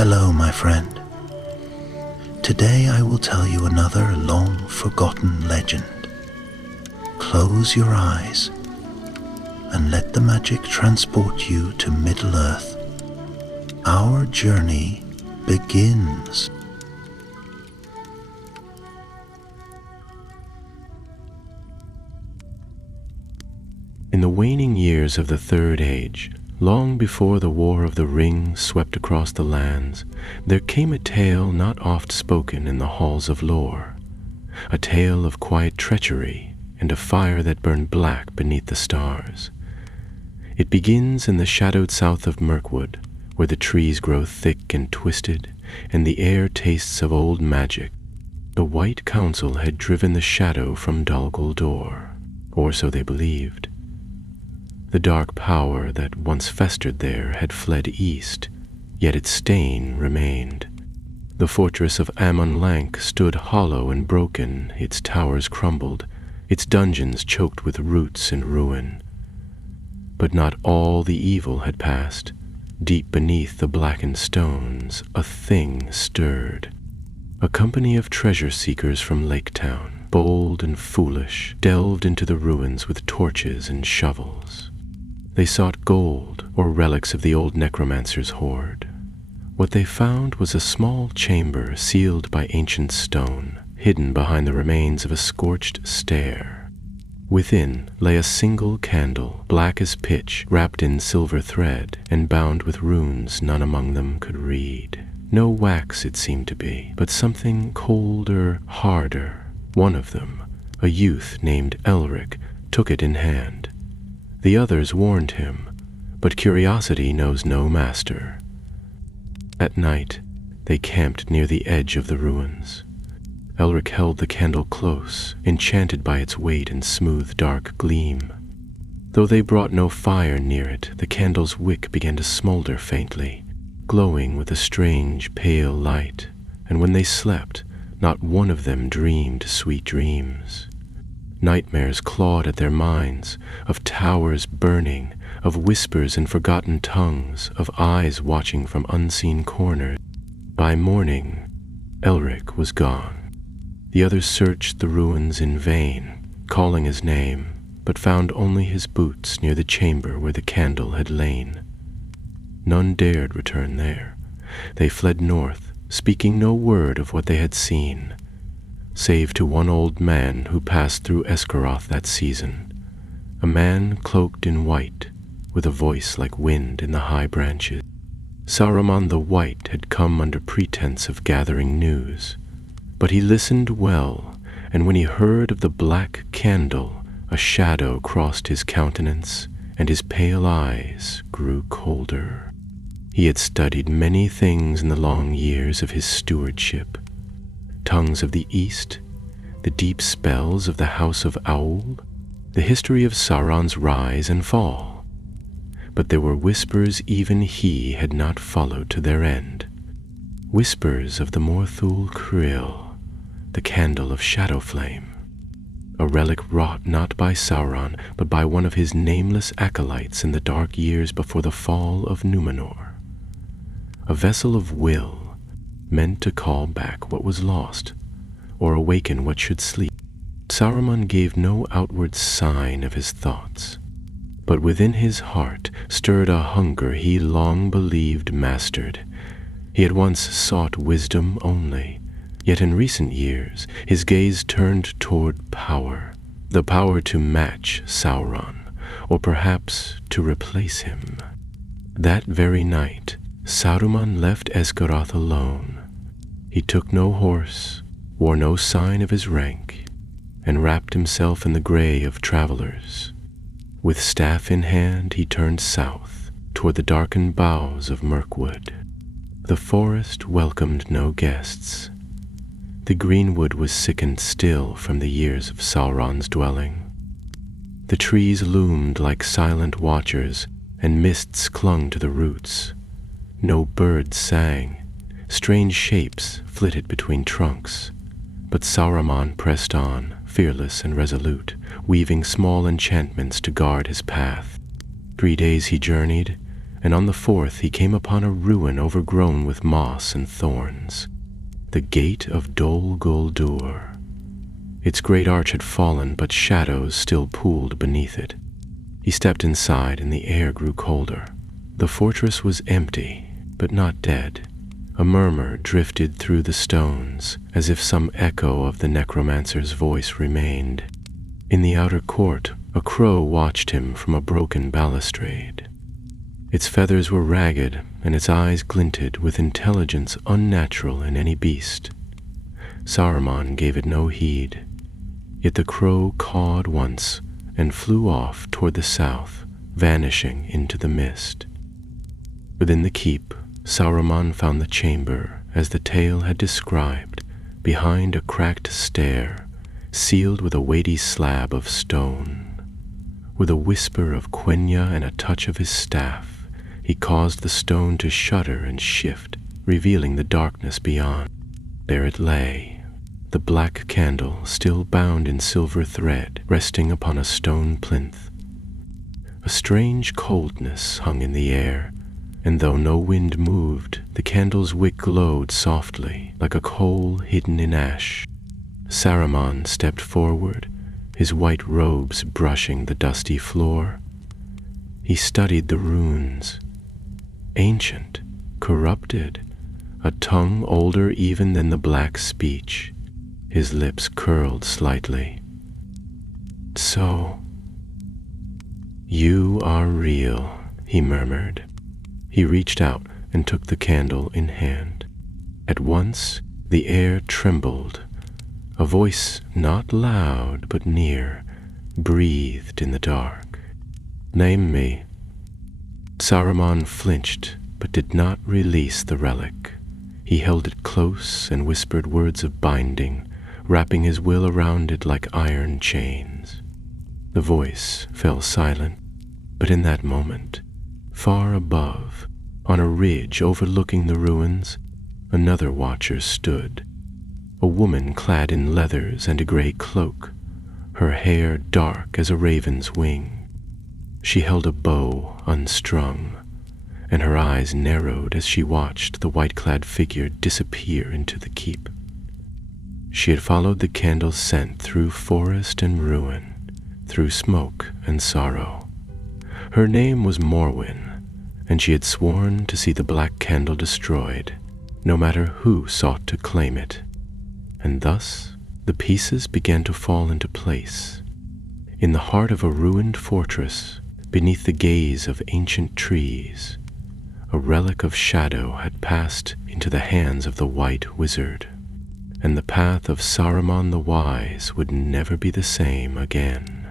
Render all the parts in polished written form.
Hello, my friend. Today I will tell you another long-forgotten legend. Close your eyes and let the magic transport you to Middle-earth. Our journey begins. In the waning years of the Third Age, long before the War of the Ring swept across the lands, there came a tale not oft spoken in the halls of lore, a tale of quiet treachery and a fire that burned black beneath the stars. It begins in the shadowed south of Mirkwood, where the trees grow thick and twisted, and the air tastes of old magic. The White Council had driven the shadow from Dol Guldur, or so they believed. The dark power that once festered there had fled east, yet its stain remained. The fortress of Amon Lank stood hollow and broken, its towers crumbled, its dungeons choked with roots and ruin. But not all the evil had passed. Deep beneath the blackened stones, a thing stirred. A company of treasure seekers from Lake Town, bold and foolish, delved into the ruins with torches and shovels. They sought gold or relics of the old necromancer's hoard. What they found was a small chamber sealed by ancient stone, hidden behind the remains of a scorched stair. Within lay a single candle, black as pitch, wrapped in silver thread and bound with runes none among them could read. No wax it seemed to be, but something colder, harder. One of them, a youth named Elric, took it in hand. The others warned him, but curiosity knows no master. At night, they camped near the edge of the ruins. Elric held the candle close, enchanted by its weight and smooth, dark gleam. Though they brought no fire near it, the candle's wick began to smolder faintly, glowing with a strange, pale light, and when they slept, not one of them dreamed sweet dreams. Nightmares clawed at their minds, of towers burning, of whispers in forgotten tongues, of eyes watching from unseen corners. By morning, Elric was gone. The others searched the ruins in vain, calling his name, but found only his boots near the chamber where the candle had lain. None dared return there. They fled north, speaking no word of what they had seen, save to one old man who passed through Esgaroth that season, a man cloaked in white, with a voice like wind in the high branches. Saruman the White had come under pretense of gathering news, but he listened well, and when he heard of the black candle, a shadow crossed his countenance, and his pale eyes grew colder. He had studied many things in the long years of his stewardship. Tongues of the East, the deep spells of the House of Owl, the history of Sauron's rise and fall. But there were whispers even he had not followed to their end. Whispers of the Morthul Krill, the candle of shadow flame, a relic wrought not by Sauron, but by one of his nameless acolytes in the dark years before the fall of Numenor. A vessel of will, meant to call back what was lost, or awaken what should sleep. Saruman gave no outward sign of his thoughts, but within his heart stirred a hunger he long believed mastered. He had once sought wisdom only, yet in recent years his gaze turned toward power, the power to match Sauron, or perhaps to replace him. That very night, Saruman left Esgaroth alone. He took no horse, wore no sign of his rank, and wrapped himself in the gray of travelers. With staff in hand he turned south, toward the darkened boughs of Mirkwood. The forest welcomed no guests. The greenwood was sickened still from the years of Sauron's dwelling. The trees loomed like silent watchers, and mists clung to the roots. No birds sang. Strange shapes flitted between trunks, but Saruman pressed on, fearless and resolute, weaving small enchantments to guard his path. 3 days he journeyed, and on the fourth he came upon a ruin overgrown with moss and thorns, the Gate of Dol Guldur. Its great arch had fallen, but shadows still pooled beneath it. He stepped inside, and the air grew colder. The fortress was empty, but not dead. A murmur drifted through the stones, as if some echo of the necromancer's voice remained. In the outer court, a crow watched him from a broken balustrade. Its feathers were ragged, and its eyes glinted with intelligence unnatural in any beast. Saruman gave it no heed. Yet the crow cawed once and flew off toward the south, vanishing into the mist. Within the keep, Saruman found the chamber as the tale had described, behind a cracked stair, sealed with a weighty slab of stone. With a whisper of Quenya and a touch of his staff, he caused the stone to shudder and shift, revealing the darkness beyond. There it lay, the black candle still bound in silver thread, resting upon a stone plinth. A strange coldness hung in the air, and though no wind moved, the candle's wick glowed softly, like a coal hidden in ash. Saruman stepped forward, his white robes brushing the dusty floor. He studied the runes. Ancient, corrupted, a tongue older even than the black speech. His lips curled slightly. So, you are real, he murmured. He reached out and took the candle in hand. At once, the air trembled. A voice not loud but near breathed in the dark. Name me. Saruman flinched but did not release the relic. He held it close and whispered words of binding, wrapping his will around it like iron chains. The voice fell silent, but in that moment, far above, on a ridge overlooking the ruins, another watcher stood. A woman clad in leathers and a gray cloak, her hair dark as a raven's wing. She held a bow unstrung, and her eyes narrowed as she watched the white-clad figure disappear into the keep. She had followed the candle's scent through forest and ruin, through smoke and sorrow. Her name was Morwen, and she had sworn to see the black candle destroyed, no matter who sought to claim it. And thus, the pieces began to fall into place. In the heart of a ruined fortress, beneath the gaze of ancient trees, a relic of shadow had passed into the hands of the White Wizard, and the path of Saruman the Wise would never be the same again.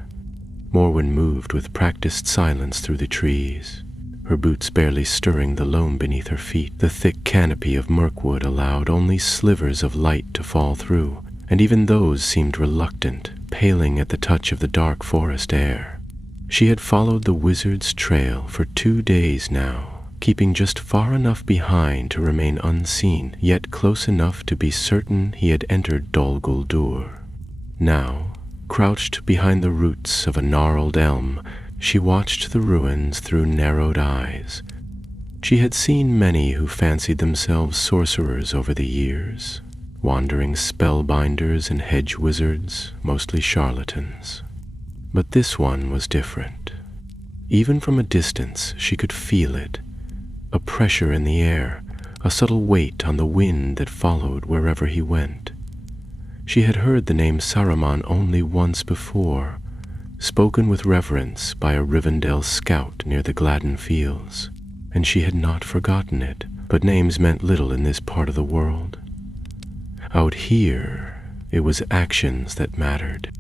Morwen moved with practiced silence through the trees, her boots barely stirring the loam beneath her feet. The thick canopy of murkwood allowed only slivers of light to fall through, and even those seemed reluctant, paling at the touch of the dark forest air. She had followed the wizard's trail for 2 days now, keeping just far enough behind to remain unseen, yet close enough to be certain he had entered Dol Guldur. Now, crouched behind the roots of a gnarled elm, she watched the ruins through narrowed eyes. She had seen many who fancied themselves sorcerers over the years, wandering spellbinders and hedge wizards, mostly charlatans. But this one was different. Even from a distance, she could feel it, a pressure in the air, a subtle weight on the wind that followed wherever he went. She had heard the name Saruman only once before, spoken with reverence by a Rivendell scout near the Gladden Fields, and she had not forgotten it, but names meant little in this part of the world. Out here, it was actions that mattered.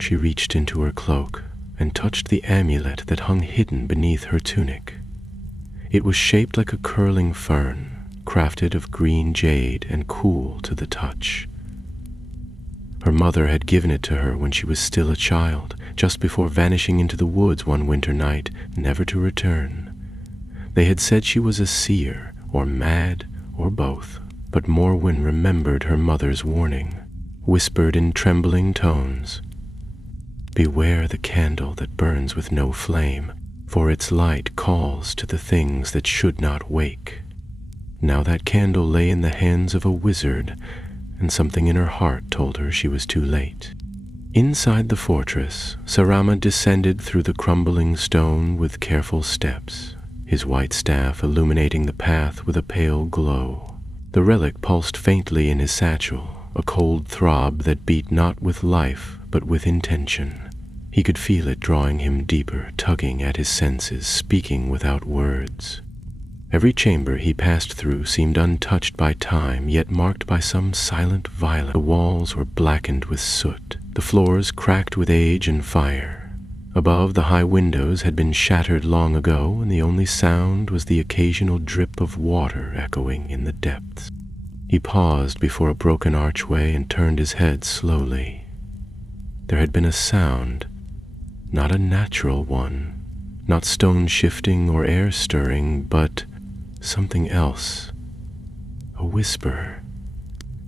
She reached into her cloak and touched the amulet that hung hidden beneath her tunic. It was shaped like a curling fern, crafted of green jade and cool to the touch. Her mother had given it to her when she was still a child, just before vanishing into the woods one winter night, never to return. They had said she was a seer, or mad, or both, but Morwen remembered her mother's warning, whispered in trembling tones, "Beware the candle that burns with no flame. for its light calls to the things that should not wake. Now that candle lay in the hands of a wizard, and something in her heart told her she was too late. Inside the fortress, Saruman descended through the crumbling stone with careful steps, his white staff illuminating the path with a pale glow. The relic pulsed faintly in his satchel, a cold throb that beat not with life but with intention. He could feel it drawing him deeper, tugging at his senses, speaking without words. Every chamber he passed through seemed untouched by time, yet marked by some silent violence. The walls were blackened with soot, the floors cracked with age and fire. Above, the high windows had been shattered long ago, and the only sound was the occasional drip of water echoing in the depths. He paused before a broken archway and turned his head slowly. There had been a sound, not a natural one, not stone shifting or air stirring, but something else. A whisper,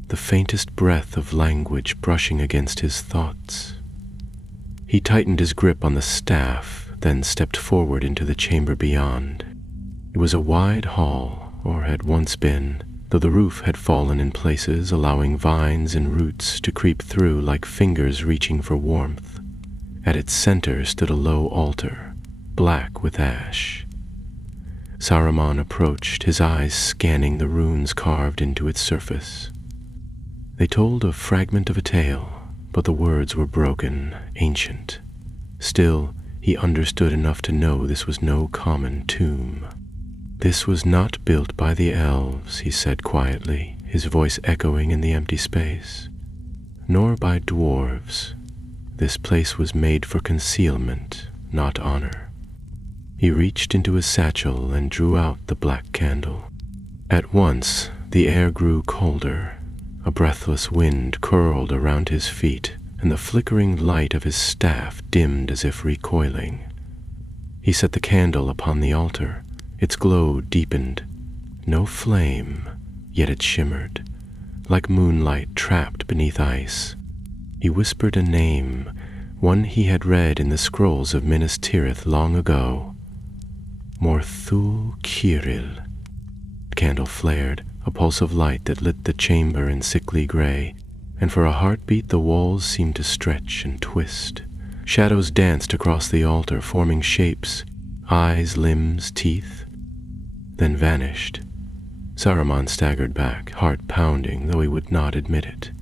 the faintest breath of language brushing against his thoughts. He tightened his grip on the staff, then stepped forward into the chamber beyond. It was a wide hall, or had once been, though the roof had fallen in places, allowing vines and roots to creep through like fingers reaching for warmth. At its center stood a low altar, black with ash. Saruman approached, his eyes scanning the runes carved into its surface. They told a fragment of a tale, but the words were broken, ancient. Still, he understood enough to know this was no common tomb. "This was not built by the elves," he said quietly, his voice echoing in the empty space. "Nor by dwarves. This place was made for concealment, not honor." He reached into his satchel and drew out the black candle. At once, the air grew colder. A breathless wind curled around his feet, and the flickering light of his staff dimmed as if recoiling. He set the candle upon the altar. Its glow deepened. No flame, yet it shimmered, like moonlight trapped beneath ice. He whispered a name, one he had read in the scrolls of Minas Tirith long ago. Morthul Kiril. The candle flared, a pulse of light that lit the chamber in sickly gray, and for a heartbeat the walls seemed to stretch and twist. Shadows danced across the altar, forming shapes, eyes, limbs, teeth, then vanished. Saruman staggered back, heart pounding, though he would not admit it.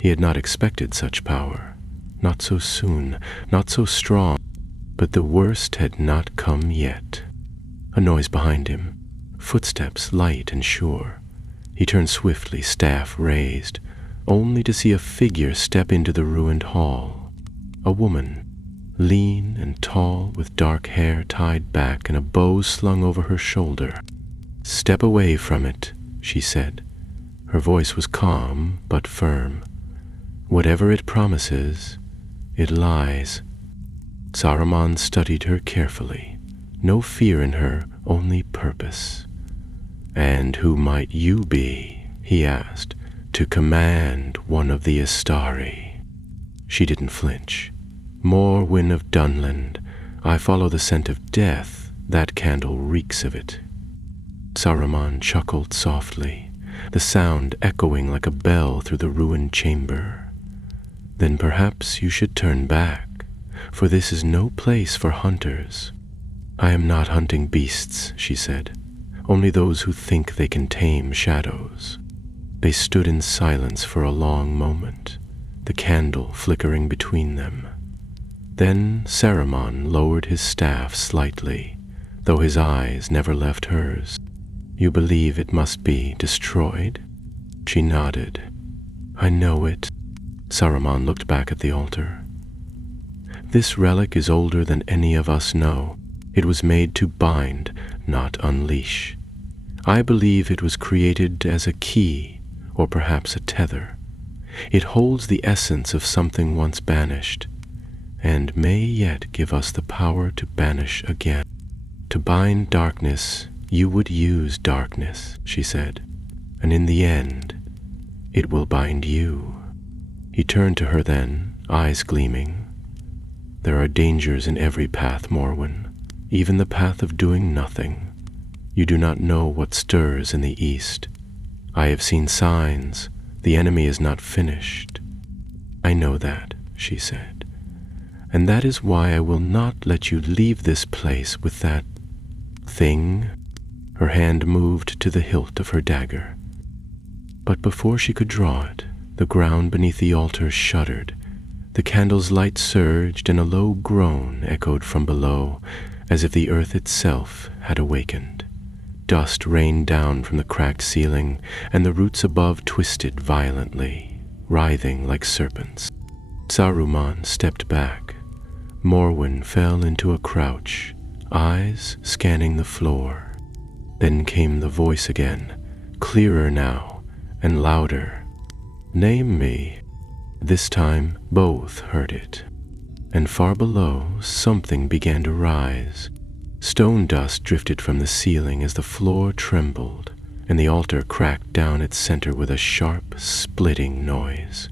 He had not expected such power. Not so soon, not so strong. But the worst had not come yet. A noise behind him, footsteps light and sure. He turned swiftly, staff raised, only to see a figure step into the ruined hall. A woman, lean and tall, with dark hair tied back and a bow slung over her shoulder. "Step away from it," she said. Her voice was calm but firm. "Whatever it promises, it lies." Saruman studied her carefully. No fear in her, only purpose. "And who might you be?" he asked, "to command one of the Astari?" She didn't flinch. "Morwen of Dunland. I follow the scent of death. That candle reeks of it." Saruman chuckled softly, the sound echoing like a bell through the ruined chamber. "Then perhaps you should turn back, for this is no place for hunters." "I am not hunting beasts," she said, "only those who think they can tame shadows." They stood in silence for a long moment, the candle flickering between them. Then Saruman lowered his staff slightly, though his eyes never left hers. "You believe it must be destroyed?" She nodded. "I know it." Saruman looked back at the altar. "This relic is older than any of us know. It was made to bind, not unleash. I believe it was created as a key, or perhaps a tether. It holds the essence of something once banished, and may yet give us the power to banish again. To bind darkness, you would use darkness," she said, "and in the end, it will bind you." He turned to her then, eyes gleaming. "There are dangers in every path, Morwen. even the path of doing nothing. You do not know what stirs in the east. I have seen signs. The enemy is not finished. I know that, she said, and that is why I will not let you leave this place with that thing. Her hand moved to the hilt of her dagger. But before she could draw it, the ground beneath the altar shuddered. The candle's light surged, and a low groan echoed from below, as if the earth itself had awakened. Dust rained down from the cracked ceiling, and the roots above twisted violently, writhing like serpents. Saruman stepped back. Morwen fell into a crouch, eyes scanning the floor. Then came the voice again, clearer now and louder. "Name me." This time both heard it, and far below something began to rise. Stone dust drifted from the ceiling as the floor trembled, and the altar cracked down its center with a sharp, splitting noise.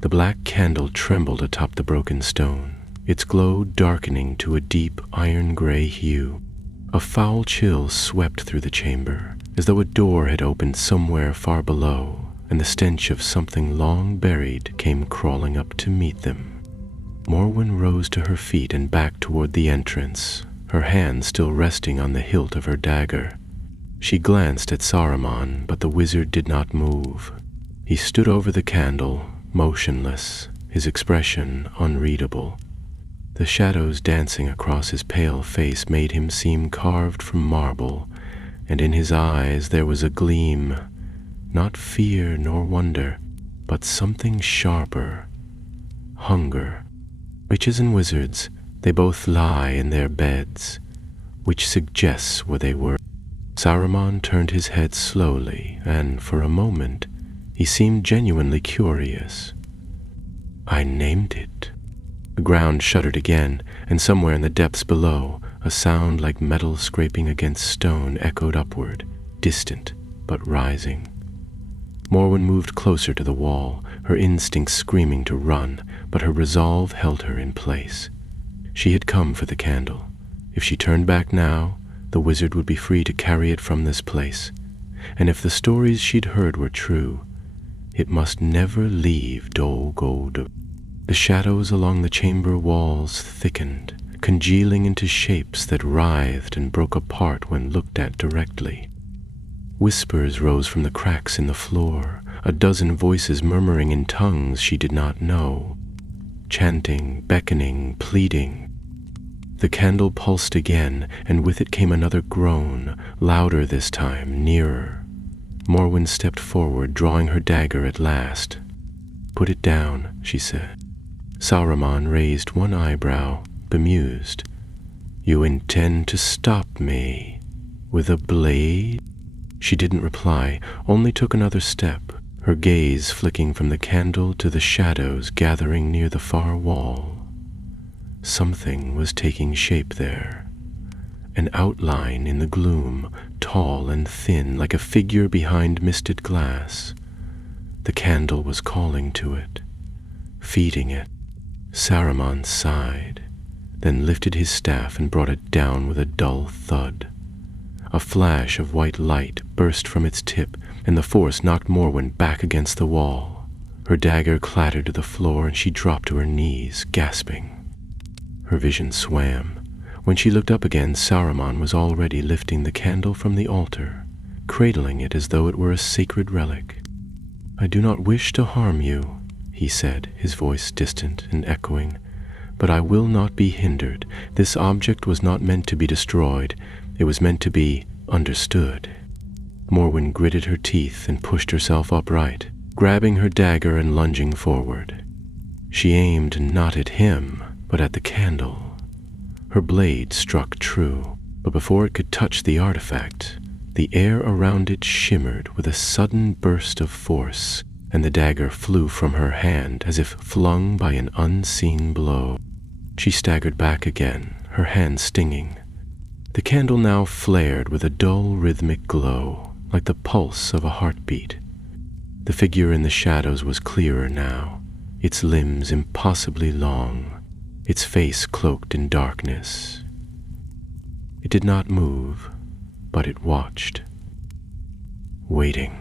The black candle trembled atop the broken stone, its glow darkening to a deep iron-gray hue. A foul chill swept through the chamber, as though a door had opened somewhere far below, and the stench of something long buried came crawling up to meet them. Morwen rose to her feet and back toward the entrance, her hand still resting on the hilt of her dagger. She glanced at Saruman, but the wizard did not move. He stood over the candle, motionless, his expression unreadable. The shadows dancing across his pale face made him seem carved from marble, and in his eyes there was a gleam, not fear nor wonder, but something sharper, hunger. Witches and wizards, they both lie in their beds, which suggests where they were. Saruman turned his head slowly, and for a moment he seemed genuinely curious. "I named it." The ground shuddered again, and somewhere in the depths below, a sound like metal scraping against stone echoed upward, distant but rising. Morwen moved closer to the wall, her instincts screaming to run, but her resolve held her in place. She had come for the candle. If she turned back now, the wizard would be free to carry it from this place. And if the stories she'd heard were true, it must never leave Dol Guldur. The shadows along the chamber walls thickened, congealing into shapes that writhed and broke apart when looked at directly. Whispers rose from the cracks in the floor, a dozen voices murmuring in tongues she did not know, chanting, beckoning, pleading. The candle pulsed again, and with it came another groan, louder this time, nearer. Morwen stepped forward, drawing her dagger at last. "Put it down," she said. Saruman raised one eyebrow, bemused. "You intend to stop me with a blade?" She didn't reply, only took another step, her gaze flicking from the candle to the shadows gathering near the far wall. Something was taking shape there. An outline in the gloom, tall and thin, like a figure behind misted glass. The candle was calling to it, feeding it. Saruman sighed, then lifted his staff and brought it down with a dull thud. A flash of white light burst from its tip, and the force knocked Morwen back against the wall. Her dagger clattered to the floor, and she dropped to her knees, gasping. Her vision swam. When she looked up again, Saruman was already lifting the candle from the altar, cradling it as though it were a sacred relic. "I do not wish to harm you," he said, his voice distant and echoing, "but I will not be hindered. This object was not meant to be destroyed. It was meant to be understood." Morwen gritted her teeth and pushed herself upright, grabbing her dagger and lunging forward. She aimed not at him, but at the candle. Her blade struck true, but before it could touch the artifact, the air around it shimmered with a sudden burst of force, and the dagger flew from her hand as if flung by an unseen blow. She staggered back again, her hand stinging. The candle now flared with a dull rhythmic glow, like the pulse of a heartbeat. The figure in the shadows was clearer now, its limbs impossibly long, its face cloaked in darkness. It did not move, but it watched, waiting.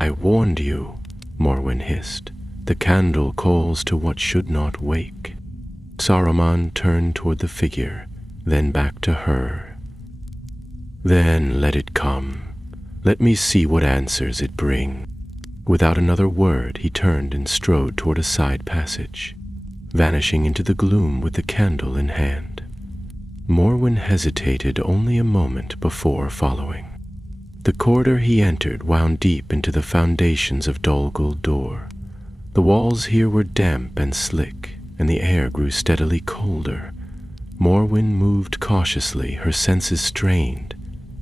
"I warned you," Morwen hissed. "The candle calls to what should not wake." Saruman turned toward the figure, then back to her. "Then let it come. Let me see what answers it brings." Without another word, he turned and strode toward a side passage, vanishing into the gloom with the candle in hand. Morwen hesitated only a moment before following. The corridor he entered wound deep into the foundations of Dol Guldur. The walls here were damp and slick, and the air grew steadily colder. Morwen moved cautiously, her senses strained.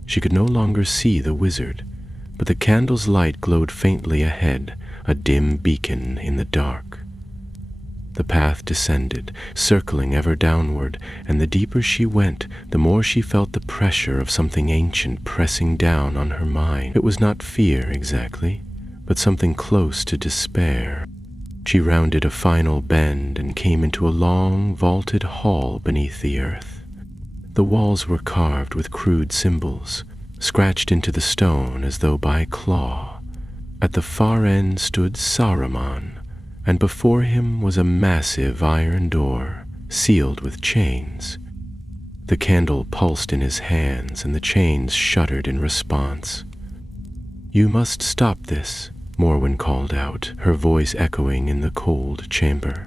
She could no longer see the wizard, but the candle's light glowed faintly ahead, a dim beacon in the dark. The path descended, circling ever downward, and the deeper she went, the more she felt the pressure of something ancient pressing down on her mind. It was not fear exactly, but something close to despair. She rounded a final bend and came into a long, vaulted hall beneath the earth. The walls were carved with crude symbols, scratched into the stone as though by claw. At the far end stood Saruman, and before him was a massive iron door, sealed with chains. The candle pulsed in his hands, and the chains shuddered in response. "You must stop this," Morwen called out, her voice echoing in the cold chamber.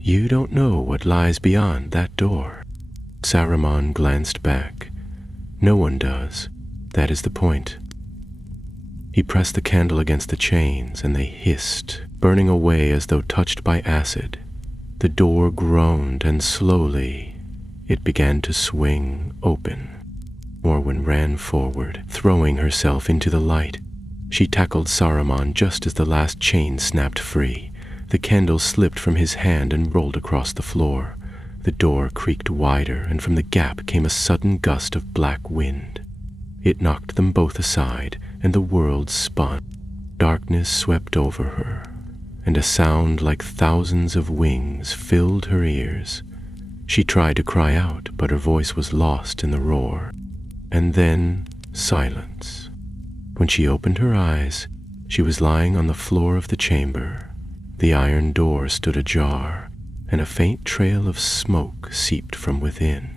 "You don't know what lies beyond that door." Saruman glanced back. "No one does. That is the point." He pressed the candle against the chains, and they hissed, burning away as though touched by acid. The door groaned, and slowly it began to swing open. Morwen ran forward, throwing herself into the light. She tackled Saruman just as the last chain snapped free. The candle slipped from his hand and rolled across the floor. The door creaked wider, and from the gap came a sudden gust of black wind. It knocked them both aside, and the world spun. Darkness swept over her, and a sound like thousands of wings filled her ears. She tried to cry out, but her voice was lost in the roar. And then silence. When she opened her eyes, she was lying on the floor of the chamber. The iron door stood ajar, and a faint trail of smoke seeped from within.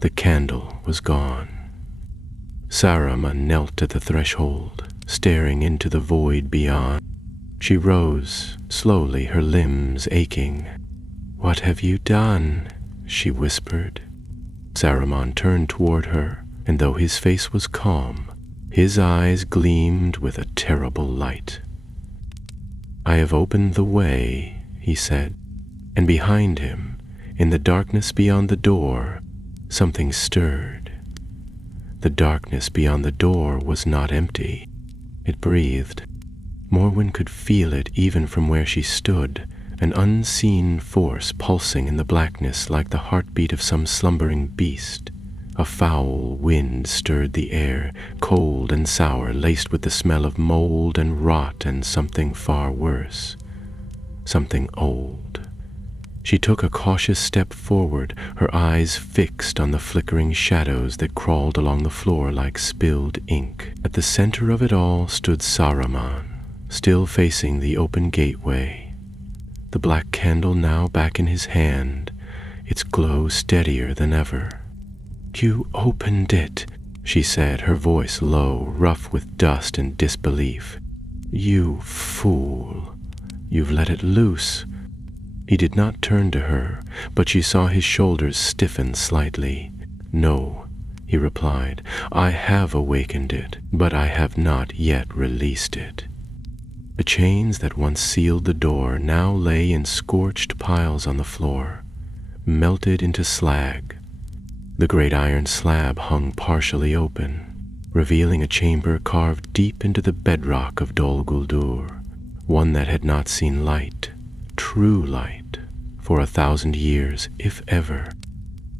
The candle was gone. Saruman knelt at the threshold, staring into the void beyond. She rose, slowly, her limbs aching. "What have you done?" she whispered. Saruman turned toward her, and though his face was calm, his eyes gleamed with a terrible light. "I have opened the way," he said, and behind him, in the darkness beyond the door, something stirred. The darkness beyond the door was not empty. It breathed. Morwen could feel it even from where she stood, an unseen force pulsing in the blackness like the heartbeat of some slumbering beast. A foul wind stirred the air, cold and sour, laced with the smell of mold and rot and something far worse. Something old. She took a cautious step forward, her eyes fixed on the flickering shadows that crawled along the floor like spilled ink. At the center of it all stood Saruman, still facing the open gateway. The black candle now back in his hand, its glow steadier than ever. "You opened it," she said, her voice low, rough with dust and disbelief. "You fool. You've let it loose." He did not turn to her, but she saw his shoulders stiffen slightly. "No," he replied, "I have awakened it, but I have not yet released it." The chains that once sealed the door now lay in scorched piles on the floor, melted into slag. The great iron slab hung partially open, revealing a chamber carved deep into the bedrock of Dol Guldur, one that had not seen light, true light, for 1,000 years, if ever.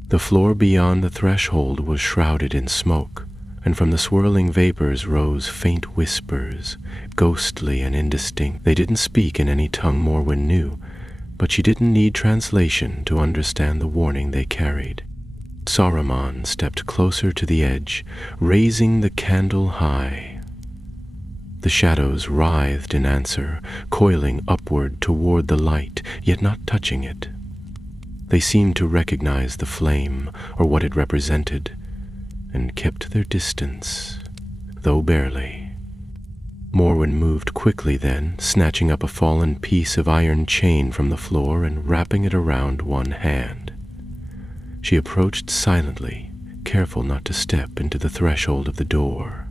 The floor beyond the threshold was shrouded in smoke, and from the swirling vapors rose faint whispers, ghostly and indistinct. They didn't speak in any tongue Morwen knew, but she didn't need translation to understand the warning they carried. Saruman stepped closer to the edge, raising the candle high. The shadows writhed in answer, coiling upward toward the light, yet not touching it. They seemed to recognize the flame, or what it represented, and kept their distance, though barely. Morwen moved quickly then, snatching up a fallen piece of iron chain from the floor and wrapping it around one hand. She approached silently, careful not to step into the threshold of the door.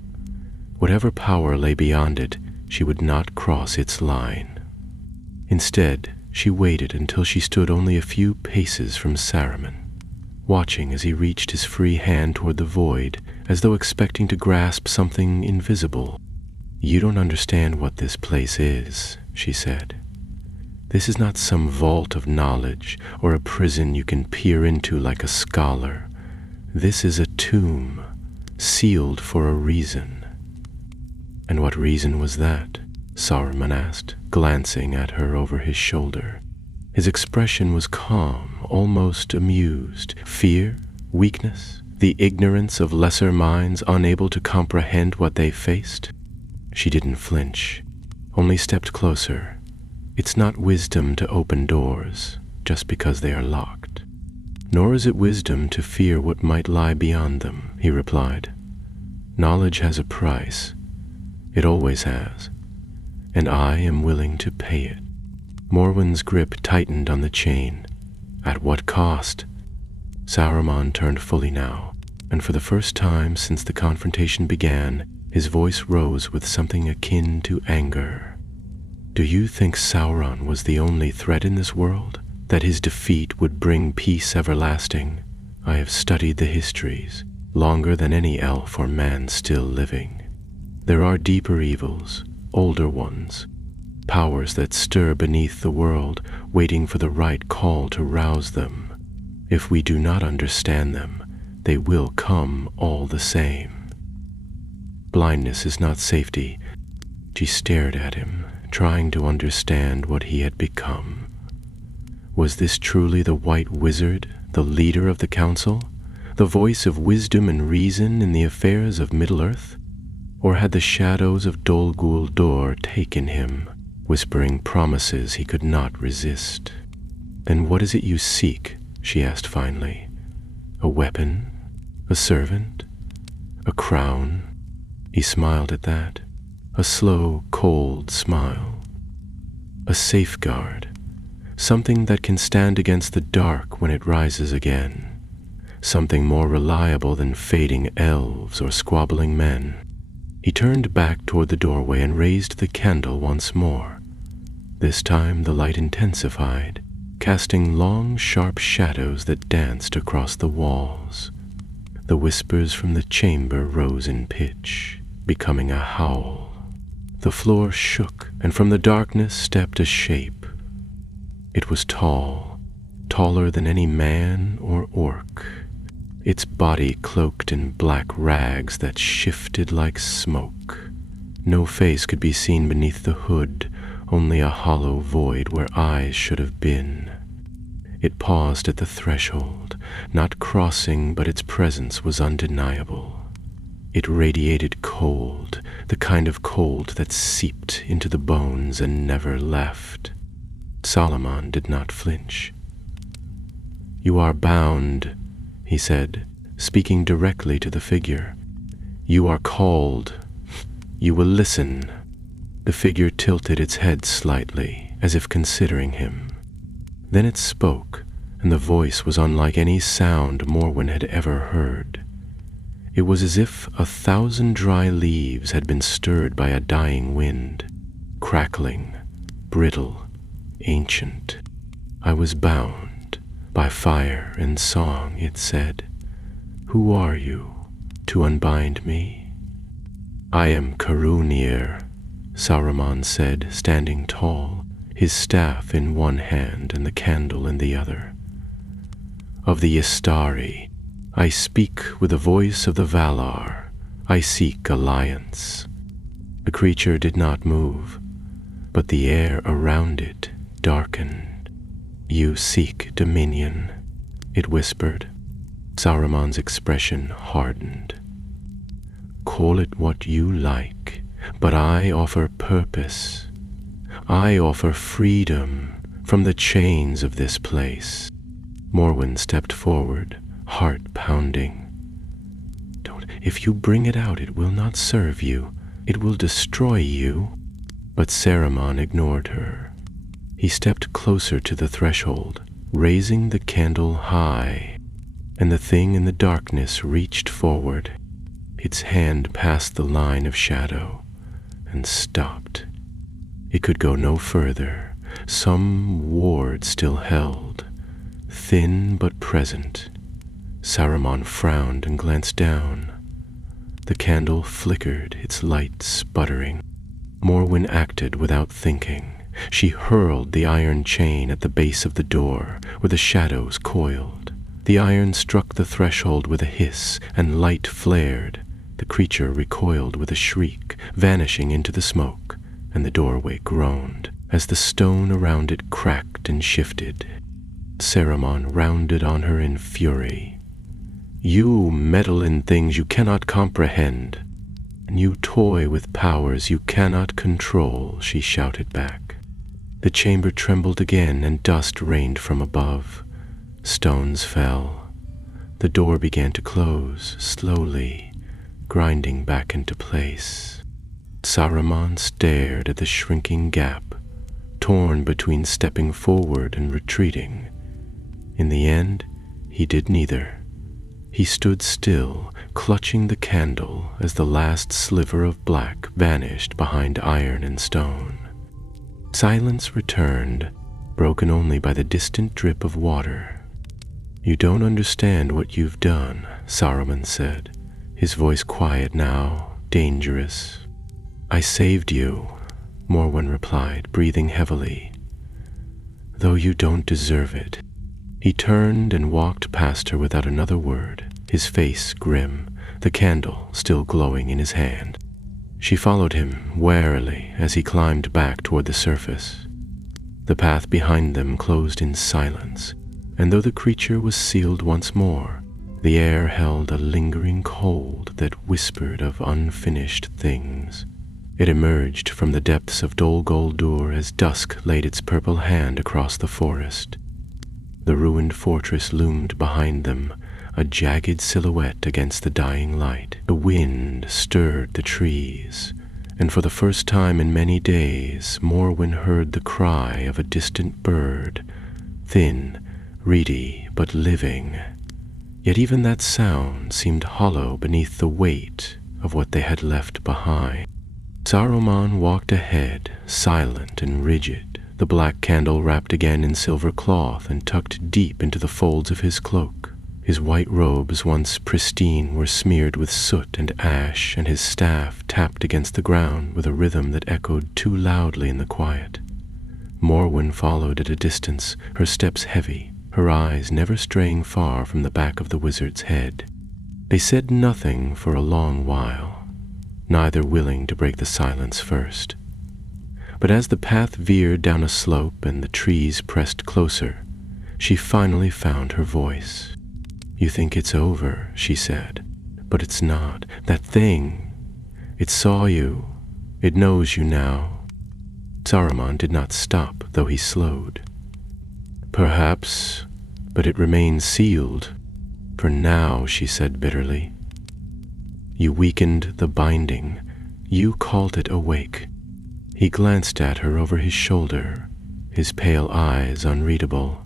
Whatever power lay beyond it, she would not cross its line. Instead, she waited until she stood only a few paces from Saruman, watching as he reached his free hand toward the void, as though expecting to grasp something invisible. "You don't understand what this place is," she said. "This is not some vault of knowledge or a prison you can peer into like a scholar. This is a tomb, sealed for a reason." "And what reason was that?" Saruman asked, glancing at her over his shoulder. His expression was calm, almost amused. Fear? Weakness? The ignorance of lesser minds unable to comprehend what they faced? She didn't flinch, only stepped closer. "It's not wisdom to open doors just because they are locked. Nor is it wisdom to fear what might lie beyond them," he replied. "Knowledge has a price. It always has. And I am willing to pay it." Morwen's grip tightened on the chain. At what cost? Saruman turned fully now, and for the first time since the confrontation began, his voice rose with something akin to anger. "Do you think Sauron was the only threat in this world? That his defeat would bring peace everlasting? I have studied the histories, longer than any elf or man still living. There are deeper evils, older ones, powers that stir beneath the world, waiting for the right call to rouse them. If we do not understand them, they will come all the same. Blindness is not safety." She stared at him, trying to understand what he had become. Was this truly the White Wizard, the leader of the council, the voice of wisdom and reason in the affairs of Middle-earth? Or had the shadows of Dol Guldur taken him, whispering promises he could not resist? "Then what is it you seek?" she asked finally. "A weapon? A servant? A crown?" He smiled at that, a slow, cold smile. "A safeguard, something that can stand against the dark when it rises again, something more reliable than fading elves or squabbling men." He turned back toward the doorway and raised the candle once more. This time the light intensified, casting long, sharp shadows that danced across the walls. The whispers from the chamber rose in pitch, becoming a howl. The floor shook, and from the darkness stepped a shape. It was tall, taller than any man or orc, its body cloaked in black rags that shifted like smoke. No face could be seen beneath the hood, only a hollow void where eyes should have been. It paused at the threshold, not crossing, but its presence was undeniable. It radiated cold, the kind of cold that seeped into the bones and never left. Saruman did not flinch. "You are bound," he said, speaking directly to the figure. "You are called. You will listen." The figure tilted its head slightly, as if considering him. Then it spoke, and the voice was unlike any sound Morwen had ever heard. It was as if 1,000 dry leaves had been stirred by a dying wind, crackling, brittle, ancient. "I was bound by fire and song," it said. "Who are you to unbind me?" "I am Karunir," Saruman said, standing tall, his staff in one hand and the candle in the other. "Of the Istari, I speak with the voice of the Valar. I seek alliance." The creature did not move, but the air around it darkened. "You seek dominion," it whispered. Saruman's expression hardened. Call it what you like, but I offer purpose. I offer freedom from the chains of this place. Morwen stepped forward, heart pounding. If you bring it out, it will not serve you. It will destroy you. But Saruman ignored her. He stepped closer to the threshold, raising the candle high, and the thing in the darkness reached forward. Its hand passed the line of shadow and stopped. It could go no further. Some ward still held, thin but present. Saruman frowned and glanced down. The candle flickered, its light sputtering. Morwen acted without thinking. She hurled the iron chain at the base of the door, where the shadows coiled. The iron struck the threshold with a hiss, and light flared. The creature recoiled with a shriek, vanishing into the smoke, and the doorway groaned as the stone around it cracked and shifted. Saruman rounded on her in fury. You meddle in things you cannot comprehend, and you toy with powers you cannot control, she shouted back. The chamber trembled again, and dust rained from above. Stones fell. The door began to close, slowly, grinding back into place. Saruman stared at the shrinking gap, torn between stepping forward and retreating. In the end, he did neither. He stood still, clutching the candle as the last sliver of black vanished behind iron and stone. Silence returned, broken only by the distant drip of water. You don't understand what you've done, Saruman said, his voice quiet now, dangerous. I saved you, Morwen replied, breathing heavily. Though you don't deserve it. He turned and walked past her without another word, his face grim, the candle still glowing in his hand. She followed him warily as he climbed back toward the surface. The path behind them closed in silence, and though the creature was sealed once more, the air held a lingering cold that whispered of unfinished things. It emerged from the depths of Dol Guldur as dusk laid its purple hand across the forest. The ruined fortress loomed behind them, a jagged silhouette against the dying light. The wind stirred the trees, and for the first time in many days, Morwen heard the cry of a distant bird, thin, reedy, but living. Yet even that sound seemed hollow beneath the weight of what they had left behind. Saruman walked ahead, silent and rigid, the black candle wrapped again in silver cloth and tucked deep into the folds of his cloak. His white robes, once pristine, were smeared with soot and ash, and his staff tapped against the ground with a rhythm that echoed too loudly in the quiet. Morwen followed at a distance, her steps heavy, her eyes never straying far from the back of the wizard's head. They said nothing for a long while, neither willing to break the silence first. But as the path veered down a slope and the trees pressed closer, she finally found her voice. You think it's over, she said, but it's not. That thing, it saw you. It knows you now. Saruman did not stop, though he slowed. Perhaps, but it remains sealed. For now, she said bitterly. You weakened the binding. You called it awake. He glanced at her over his shoulder, his pale eyes unreadable.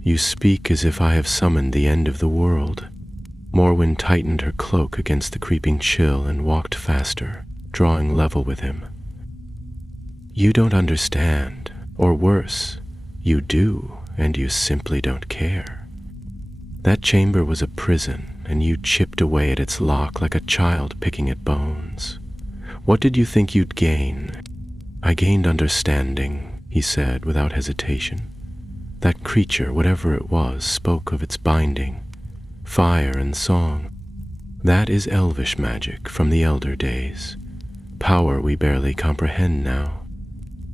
You speak as if I have summoned the end of the world. Morwen tightened her cloak against the creeping chill and walked faster, drawing level with him. You don't understand, or worse, you do, and you simply don't care. That chamber was a prison, and you chipped away at its lock like a child picking at bones. What did you think you'd gain? I gained understanding, he said without hesitation. That creature, whatever it was, spoke of its binding, fire and song. That is elvish magic from the elder days, power we barely comprehend now.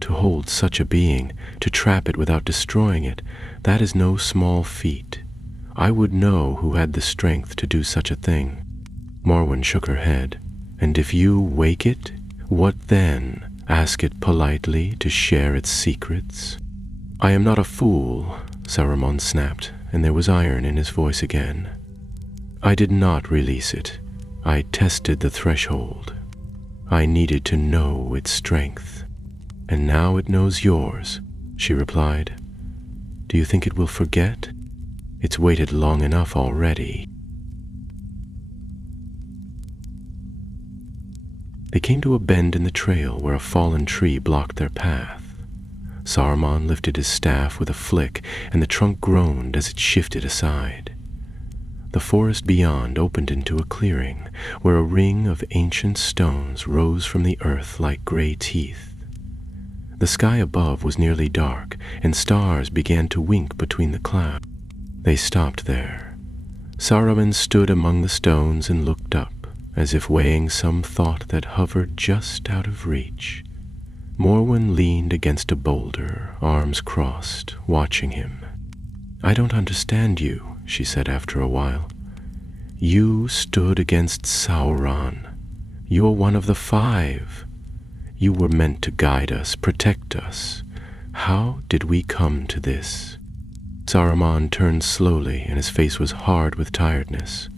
To hold such a being, to trap it without destroying it, that is no small feat. I would know who had the strength to do such a thing. Morwen shook her head. And if you wake it, what then? Ask it politely to share its secrets? I am not a fool, Saruman snapped, and there was iron in his voice again. I did not release it. I tested the threshold. I needed to know its strength. And now it knows yours, she replied. Do you think it will forget? It's waited long enough already. They came to a bend in the trail where a fallen tree blocked their path. Saruman lifted his staff with a flick, and the trunk groaned as it shifted aside. The forest beyond opened into a clearing, where a ring of ancient stones rose from the earth like gray teeth. The sky above was nearly dark, and stars began to wink between the clouds. They stopped there. Saruman stood among the stones and looked up, as if weighing some thought that hovered just out of reach. Morwen leaned against a boulder, arms crossed, watching him. I don't understand you, she said after a while. You stood against Sauron. You're one of the 5. You were meant to guide us, protect us. How did we come to this? Saruman turned slowly, and his face was hard with tiredness.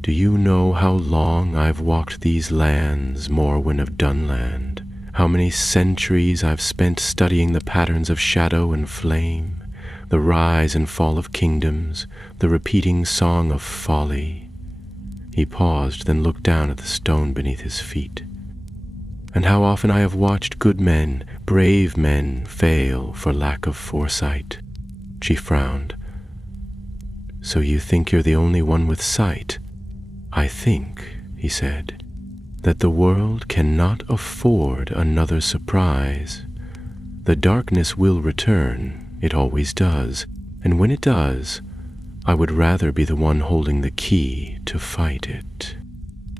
Do you know how long I've walked these lands, Morwen of Dunland? How many centuries I've spent studying the patterns of shadow and flame, the rise and fall of kingdoms, the repeating song of folly? He paused, then looked down at the stone beneath his feet. And how often I have watched good men, brave men, fail for lack of foresight. She frowned. So you think you're the only one with sight? I think, he said, that the world cannot afford another surprise. The darkness will return, it always does, and when it does, I would rather be the one holding the key to fight it.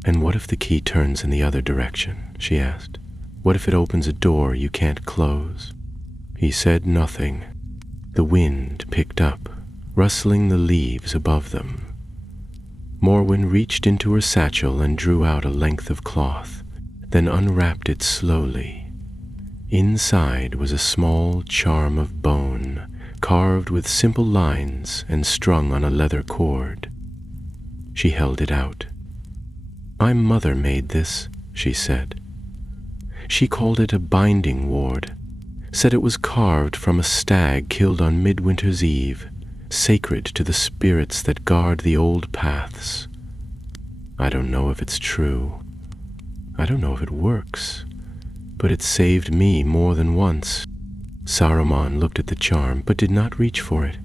And what if the key turns in the other direction? She asked. What if it opens a door you can't close? He said nothing. The wind picked up, rustling the leaves above them. Morwen reached into her satchel and drew out a length of cloth, then unwrapped it slowly. Inside was a small charm of bone, carved with simple lines and strung on a leather cord. She held it out. My mother made this, she said. She called it a binding ward, said it was carved from a stag killed on Midwinter's Eve, sacred to the spirits that guard the old paths. I don't know if it's true. I don't know if it works, but it saved me more than once. Saruman looked at the charm, but did not reach for it.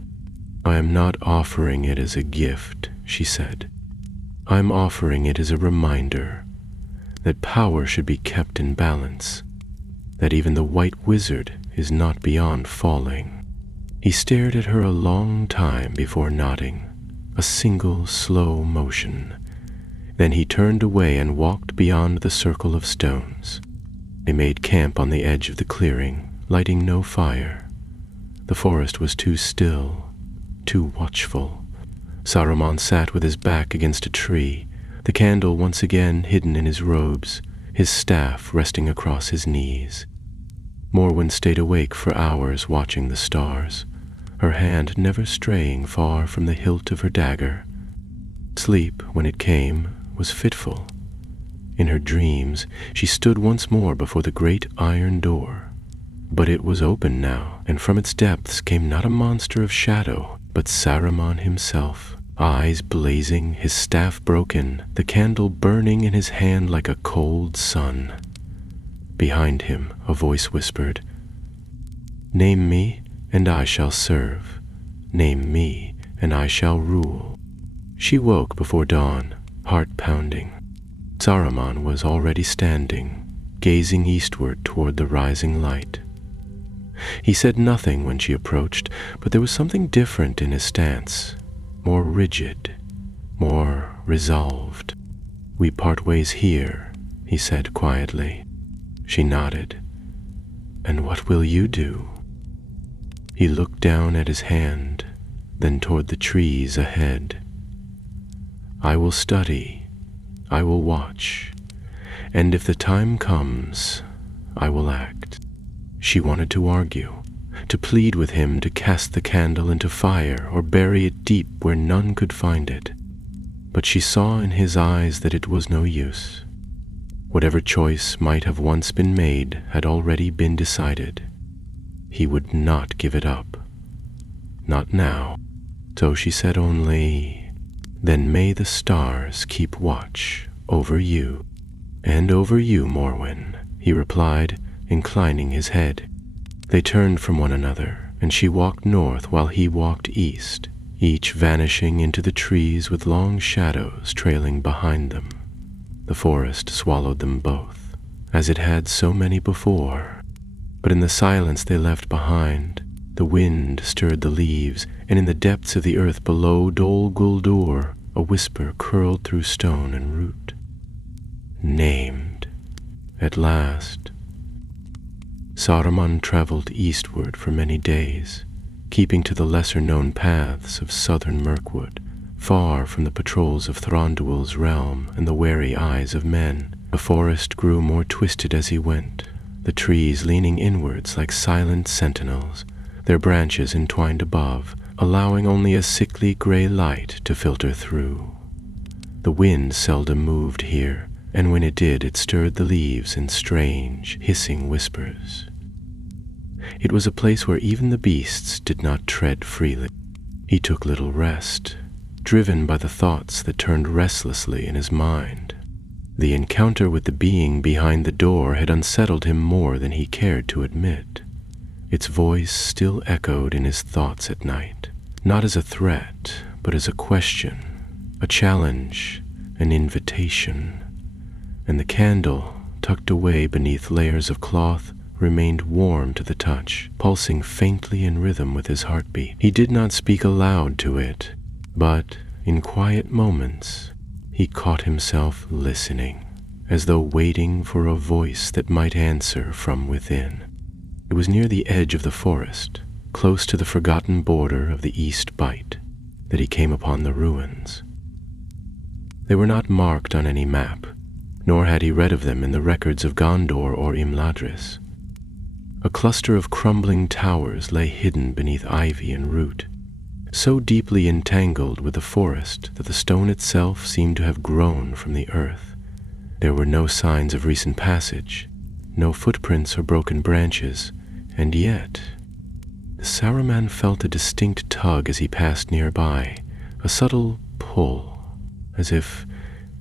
I am not offering it as a gift, she said. I'm offering it as a reminder that power should be kept in balance, that even the White Wizard is not beyond falling. He stared at her a long time before nodding, a single slow motion. Then he turned away and walked beyond the circle of stones. They made camp on the edge of the clearing, lighting no fire. The forest was too still, too watchful. Saruman sat with his back against a tree, the candle once again hidden in his robes, his staff resting across his knees. Morwen stayed awake for hours watching the stars, her hand never straying far from the hilt of her dagger. Sleep, when it came, was fitful. In her dreams, she stood once more before the great iron door. But it was open now, and from its depths came not a monster of shadow, but Saruman himself, eyes blazing, his staff broken, the candle burning in his hand like a cold sun. Behind him, a voice whispered, Name me, and I shall serve. Name me, and I shall rule. She woke before dawn, heart pounding. Saruman was already standing, gazing eastward toward the rising light. He said nothing when she approached, but there was something different in his stance, more rigid, more resolved. We part ways here, he said quietly. She nodded. And what will you do? He looked down at his hand, then toward the trees ahead. I will study, I will watch, and if the time comes, I will act. She wanted to argue, to plead with him to cast the candle into fire or bury it deep where none could find it. But she saw in his eyes that it was no use. Whatever choice might have once been made had already been decided. He would not give it up. Not now. So she said only, "Then may the stars keep watch over you." "And over you, Morwen," he replied, inclining his head. They turned from one another, and she walked north while he walked east, each vanishing into the trees with long shadows trailing behind them. The forest swallowed them both, as it had so many before. But in the silence they left behind, the wind stirred the leaves, and in the depths of the earth below Dol Guldur, a whisper curled through stone and root. Named, at last. Saruman traveled eastward for many days, keeping to the lesser-known paths of southern Mirkwood, far from the patrols of Thranduil's realm and the wary eyes of men. The forest grew more twisted as he went, the trees leaning inwards like silent sentinels, their branches entwined above, allowing only a sickly gray light to filter through. The wind seldom moved here, and when it did, it stirred the leaves in strange, hissing whispers. It was a place where even the beasts did not tread freely. He took little rest, driven by the thoughts that turned restlessly in his mind. The encounter with the being behind the door had unsettled him more than he cared to admit. Its voice still echoed in his thoughts at night, not as a threat, but as a question, a challenge, an invitation. And the candle, tucked away beneath layers of cloth, remained warm to the touch, pulsing faintly in rhythm with his heartbeat. He did not speak aloud to it, but in quiet moments he caught himself listening, as though waiting for a voice that might answer from within. It was near the edge of the forest, close to the forgotten border of the East Bight, that he came upon the ruins. They were not marked on any map, nor had he read of them in the records of Gondor or Imladris. A cluster of crumbling towers lay hidden beneath ivy and root, so deeply entangled with the forest that the stone itself seemed to have grown from the earth. There were no signs of recent passage, no footprints or broken branches, and yet the Saruman felt a distinct tug as he passed nearby, a subtle pull, as if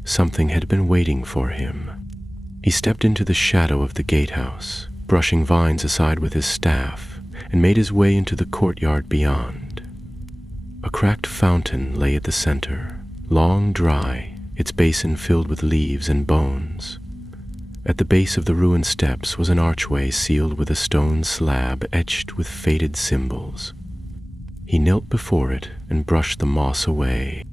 something had been waiting for him. He stepped into the shadow of the gatehouse, brushing vines aside with his staff, and made his way into the courtyard beyond. A cracked fountain lay at the center, long dry, its basin filled with leaves and bones. At the base of the ruined steps was an archway sealed with a stone slab etched with faded symbols. He knelt before it and brushed the moss away.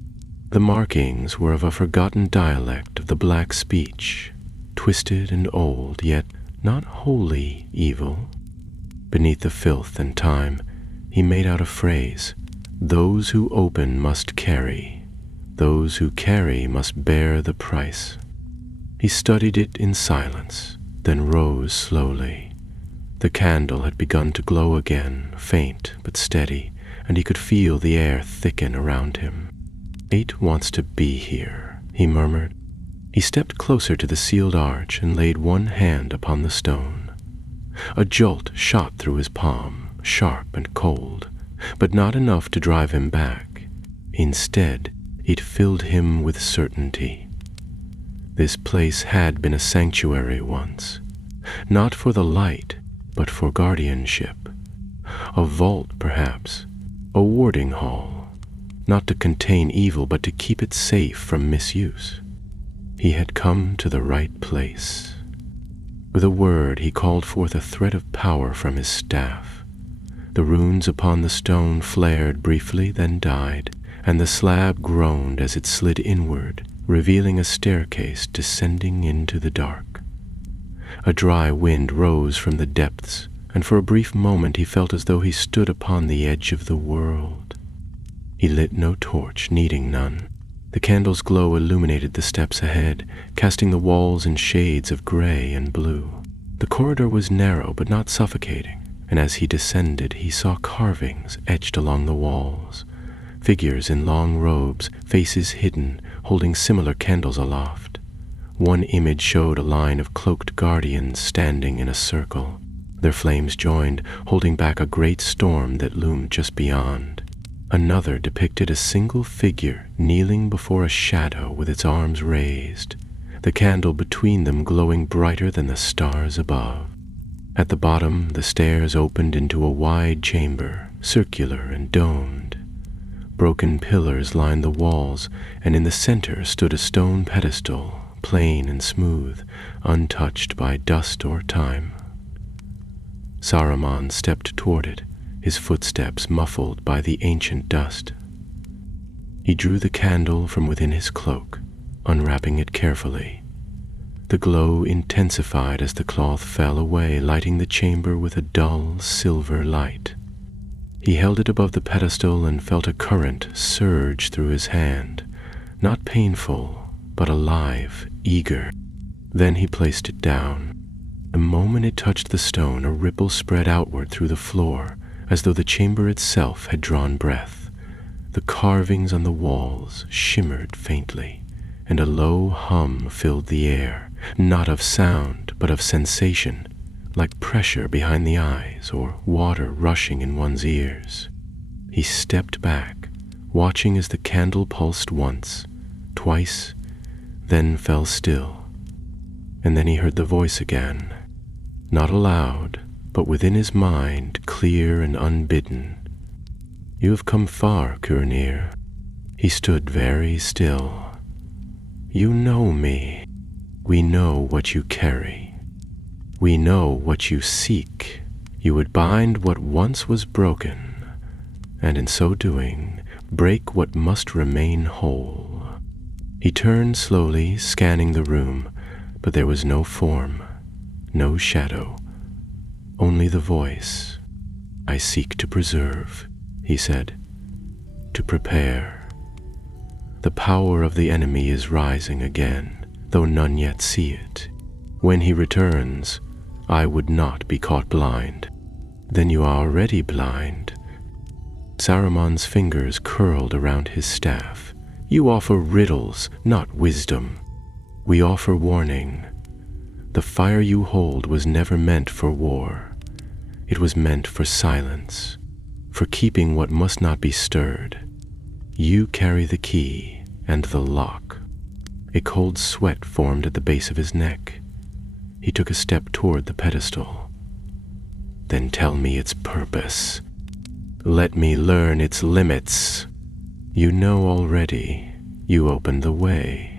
The markings were of a forgotten dialect of the black speech, twisted and old, yet not wholly evil. Beneath the filth and time, he made out a phrase: "Those who open must carry. Those who carry must bear the price." He studied it in silence, then rose slowly. The candle had begun to glow again, faint but steady, and he could feel the air thicken around him. "Fate wants to be here," he murmured. He stepped closer to the sealed arch and laid one hand upon the stone. A jolt shot through his palm, sharp and cold, but not enough to drive him back. Instead, it filled him with certainty. This place had been a sanctuary once, not for the light, but for guardianship. A vault, perhaps, a warding hall, not to contain evil, but to keep it safe from misuse. He had come to the right place. With a word, he called forth a thread of power from his staff. The runes upon the stone flared briefly, then died, and the slab groaned as it slid inward, revealing a staircase descending into the dark. A dry wind rose from the depths, and for a brief moment he felt as though he stood upon the edge of the world. He lit no torch, needing none. The candle's glow illuminated the steps ahead, casting the walls in shades of gray and blue. The corridor was narrow but not suffocating, and as he descended he saw carvings etched along the walls. Figures in long robes, faces hidden, holding similar candles aloft. One image showed a line of cloaked guardians standing in a circle, their flames joined, holding back a great storm that loomed just beyond. Another depicted a single figure kneeling before a shadow with its arms raised, the candle between them glowing brighter than the stars above. At the bottom, the stairs opened into a wide chamber, circular and domed. Broken pillars lined the walls, and in the center stood a stone pedestal, plain and smooth, untouched by dust or time. Saruman stepped toward it, his footsteps muffled by the ancient dust. He drew the candle from within his cloak, unwrapping it carefully. The glow intensified as the cloth fell away, lighting the chamber with a dull silver light. He held it above the pedestal and felt a current surge through his hand, not painful, but alive, eager. Then he placed it down. The moment it touched the stone, a ripple spread outward through the floor, as though the chamber itself had drawn breath. The carvings on the walls shimmered faintly, and a low hum filled the air, not of sound, but of sensation, like pressure behind the eyes or water rushing in one's ears. He stepped back, watching as the candle pulsed once, twice, then fell still. And then he heard the voice again, not aloud, but within his mind, clear and unbidden. "You have come far, Kurnir." He stood very still. "You know me. We know what you carry. We know what you seek. You would bind what once was broken, and in so doing, break what must remain whole." He turned slowly, scanning the room, but there was no form, no shadow, only the voice. "I seek to preserve," he said, "to prepare. The power of the enemy is rising again, though none yet see it. When he returns, I would not be caught blind." "Then you are already blind." Saruman's fingers curled around his staff. "You offer riddles, not wisdom. We offer warning. The fire you hold was never meant for war. It was meant for silence, for keeping what must not be stirred. You carry the key and the lock." A cold sweat formed at the base of his neck. He took a step toward the pedestal. "Then tell me its purpose. Let me learn its limits." "You know already. You opened the way."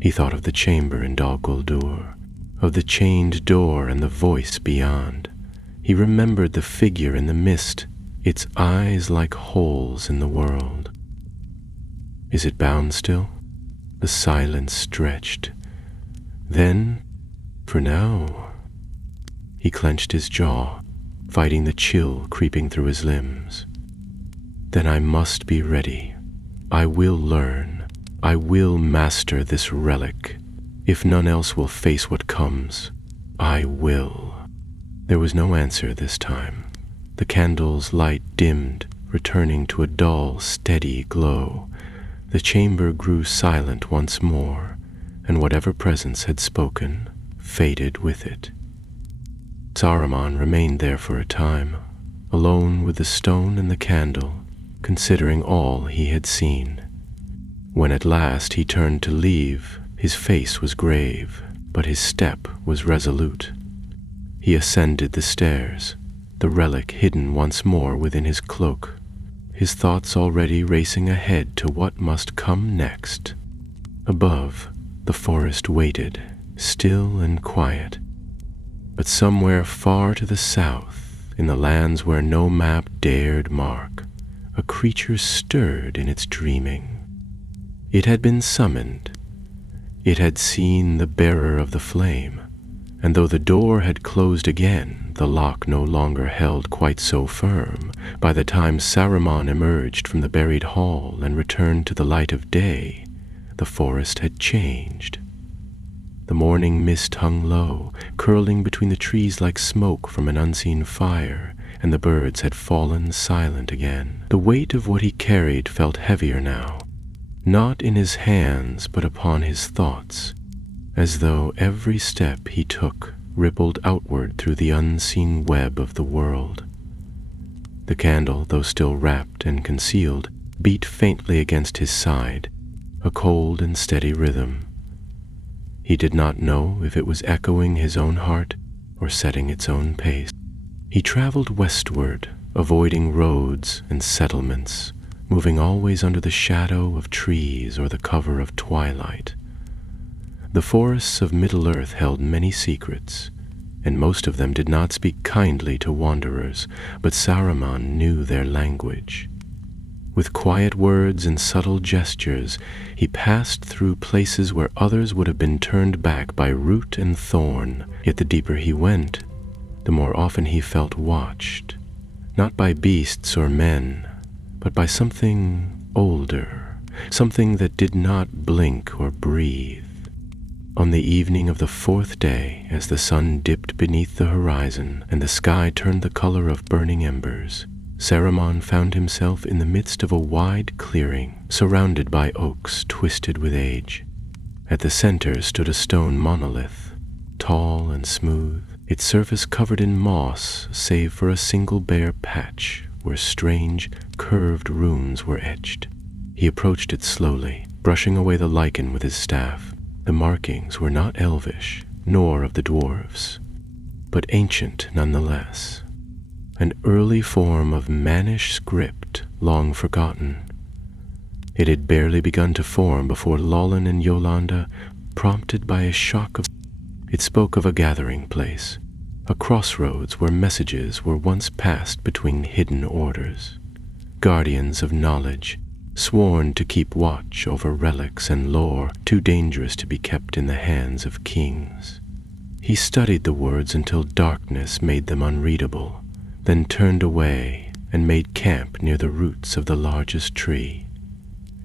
He thought of the chamber in Dol Guldur, of the chained door and the voice beyond. He remembered the figure in the mist, its eyes like holes in the world. "Is it bound still?" The silence stretched. Then, for now, he clenched his jaw, fighting the chill creeping through his limbs. "Then I must be ready. I will learn. I will master this relic. If none else will face what comes, I will." There was no answer this time. The candle's light dimmed, returning to a dull, steady glow. The chamber grew silent once more, and whatever presence had spoken faded with it. Saruman remained there for a time, alone with the stone and the candle, considering all he had seen. When at last he turned to leave, his face was grave, but his step was resolute. He ascended the stairs, the relic hidden once more within his cloak, his thoughts already racing ahead to what must come next. Above, the forest waited, still and quiet. But somewhere far to the south, in the lands where no map dared mark, a creature stirred in its dreaming. It had been summoned. It had seen the bearer of the flame, and though the door had closed again, the lock no longer held quite so firm. By the time Saruman emerged from the buried hall and returned to the light of day, the forest had changed. The morning mist hung low, curling between the trees like smoke from an unseen fire, and the birds had fallen silent again. The weight of what he carried felt heavier now, not in his hands but upon his thoughts, as though every step he took rippled outward through the unseen web of the world. The candle, though still wrapped and concealed, beat faintly against his side, a cold and steady rhythm. He did not know if it was echoing his own heart or setting its own pace. He traveled westward, avoiding roads and settlements, moving always under the shadow of trees or the cover of twilight. The forests of Middle-earth held many secrets, and most of them did not speak kindly to wanderers, but Saruman knew their language. With quiet words and subtle gestures, he passed through places where others would have been turned back by root and thorn. Yet the deeper he went, the more often he felt watched, not by beasts or men, but by something older, something that did not blink or breathe. On the evening of the fourth day, as the sun dipped beneath the horizon and the sky turned the color of burning embers, Saruman found himself in the midst of a wide clearing, surrounded by oaks twisted with age. At the center stood a stone monolith, tall and smooth, its surface covered in moss save for a single bare patch where strange, curved runes were etched. He approached it slowly, brushing away the lichen with his staff. The markings were not elvish, nor of the dwarves, but ancient nonetheless. An early form of mannish script, long forgotten. It had barely begun to form before Lolland and Yolanda, prompted by a shock of... It spoke of a gathering place, a crossroads where messages were once passed between hidden orders, guardians of knowledge, sworn to keep watch over relics and lore too dangerous to be kept in the hands of kings. He studied the words until darkness made them unreadable, then turned away and made camp near the roots of the largest tree.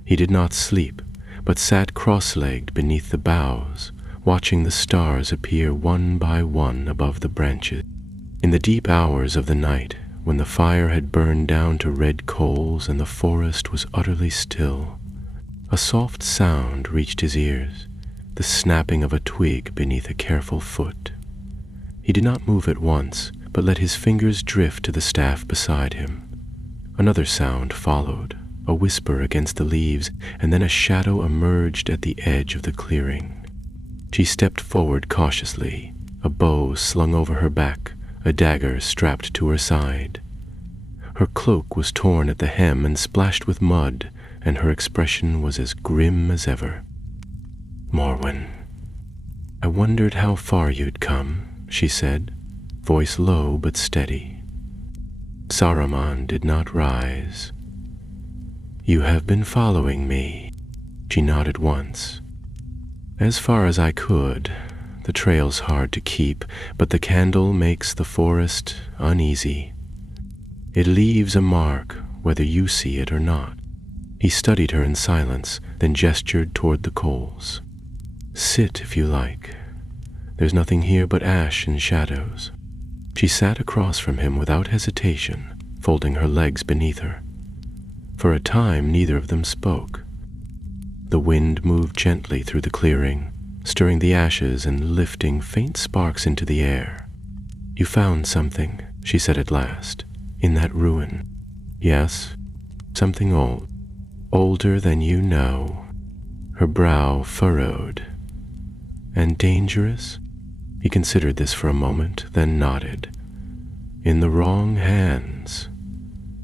He did not sleep, but sat cross-legged beneath the boughs, watching the stars appear one by one above the branches. In the deep hours of the night, when the fire had burned down to red coals and the forest was utterly still, a soft sound reached his ears, the snapping of a twig beneath a careful foot. He did not move at once, but let his fingers drift to the staff beside him. Another sound followed, a whisper against the leaves, and then a shadow emerged at the edge of the clearing. She stepped forward cautiously, a bow slung over her back, a dagger strapped to her side. Her cloak was torn at the hem and splashed with mud, and her expression was as grim as ever. "Morwen, I wondered how far you'd come," she said, voice low but steady. Saruman did not rise. "You have been following me." She nodded once. "As far as I could. The trail's hard to keep, but the candle makes the forest uneasy. It leaves a mark, whether you see it or not." He studied her in silence, then gestured toward the coals. "Sit if you like. There's nothing here but ash and shadows." She sat across from him without hesitation, folding her legs beneath her. For a time neither of them spoke. The wind moved gently through the clearing, stirring the ashes and lifting faint sparks into the air. "You found something," she said at last, "in that ruin." "Yes, something old. Older than you know." Her brow furrowed. "And dangerous?" He considered this for a moment, then nodded. "In the wrong hands.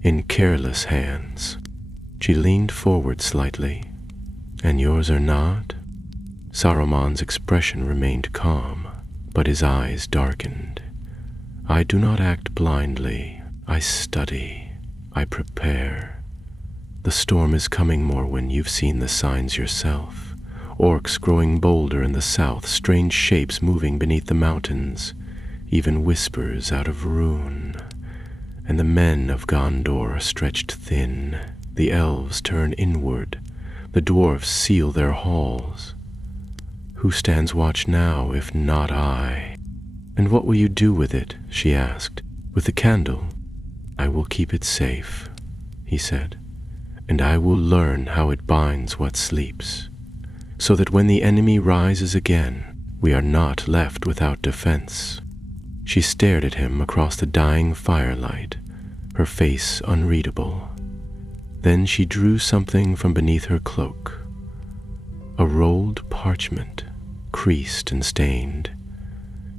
In careless hands." She leaned forward slightly. "And yours are not?" Saruman's expression remained calm, but his eyes darkened. "I do not act blindly. I study. I prepare. The storm is coming, Morwen. You've seen the signs yourself. orcs growing bolder in the south, strange shapes moving beneath the mountains, even whispers out of rune. And the men of Gondor stretched thin, the elves turn inward, the dwarfs seal their halls. Who stands watch now, if not I? And what will you do with it? She asked. With the candle? I will keep it safe, he said, and I will learn how it binds what sleeps, so that when the enemy rises again, we are not left without defense. She stared at him across the dying firelight, her face unreadable. Then she drew something from beneath her cloak, a rolled parchment, creased and stained.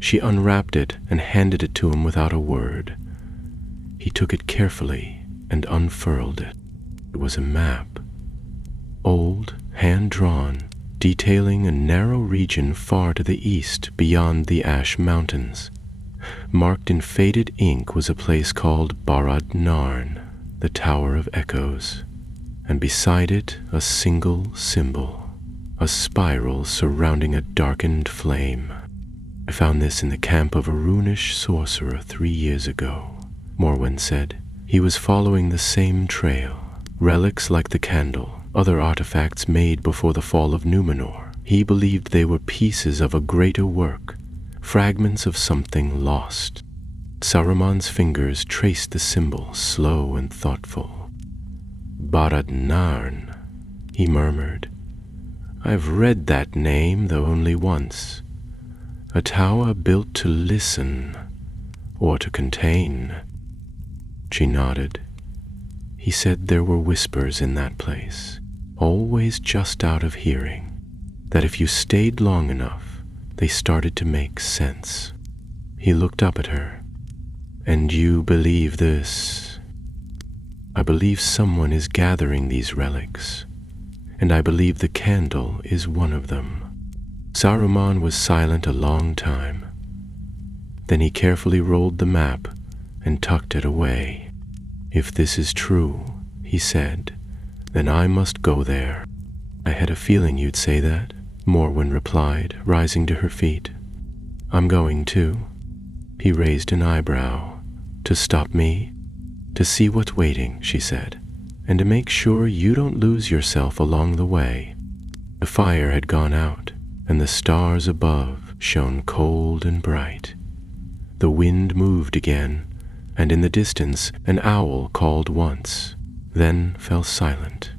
She unwrapped it and handed it to him without a word. He took it carefully and unfurled it. It was a map, old, hand-drawn, detailing a narrow region far to the east beyond the Ash Mountains. Marked in faded ink was a place called Barad Narn, the Tower of Echoes, and beside it a single symbol, a spiral surrounding a darkened flame. I found this in the camp of a runish sorcerer 3 years ago, Morwen said. He was following the same trail. Relics like the candle, other artifacts made before the fall of Numenor. He believed they were pieces of a greater work, fragments of something lost. Saruman's fingers traced the symbol, slow and thoughtful. Barad Narn, he murmured. I've read that name, though only once. A tower built to listen, or to contain. She nodded. He said there were whispers in that place, always just out of hearing, that if you stayed long enough, they started to make sense. He looked up at her. And you believe this? I believe someone is gathering these relics, and I believe the candle is one of them. Saruman was silent a long time. Then he carefully rolled the map and tucked it away. If this is true, he said, then I must go there. I had a feeling you'd say that, Morwen replied, rising to her feet. I'm going too. He raised an eyebrow. To stop me? To see what's waiting, she said, and to make sure you don't lose yourself along the way. The fire had gone out, and the stars above shone cold and bright. The wind moved again, and in the distance an owl called once, then fell silent.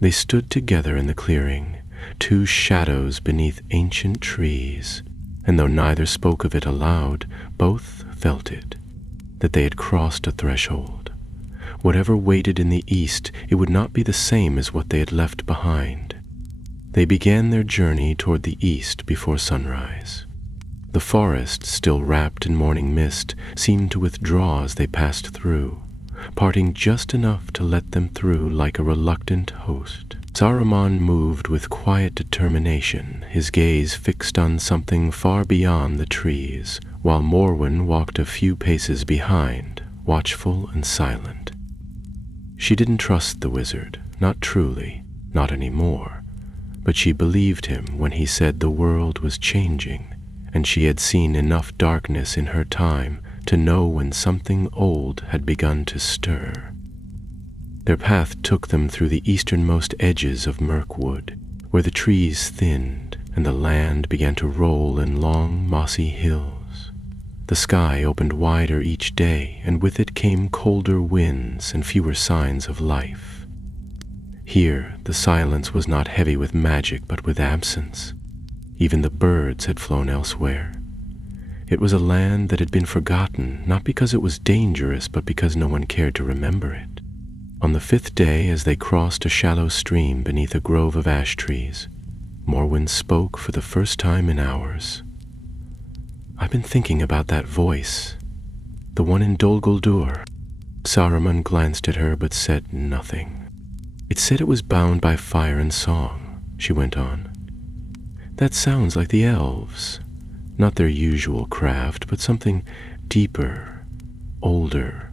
They stood together in the clearing, two shadows beneath ancient trees, and though neither spoke of it aloud, both felt it, that they had crossed a threshold. Whatever waited in the east, it would not be the same as what they had left behind. They began their journey toward the east before sunrise. The forest, still wrapped in morning mist, seemed to withdraw as they passed through, parting just enough to let them through like a reluctant host. Saruman moved with quiet determination, his gaze fixed on something far beyond the trees, while Morwen walked a few paces behind, watchful and silent. She didn't trust the wizard, not truly, not anymore, but she believed him when he said the world was changing, and she had seen enough darkness in her time to know when something old had begun to stir. Their path took them through the easternmost edges of Mirkwood, where the trees thinned and the land began to roll in long, mossy hills. The sky opened wider each day, and with it came colder winds and fewer signs of life. Here, the silence was not heavy with magic, but with absence. Even the birds had flown elsewhere. It was a land that had been forgotten, not because it was dangerous, but because no one cared to remember it. On the 5th day, as they crossed a shallow stream beneath a grove of ash trees, Morwen spoke for the first time in hours. I've been thinking about that voice, the one in Dol Guldur. Saruman glanced at her but said nothing. It said it was bound by fire and song, she went on. That sounds like the elves, not their usual craft, but something deeper, older.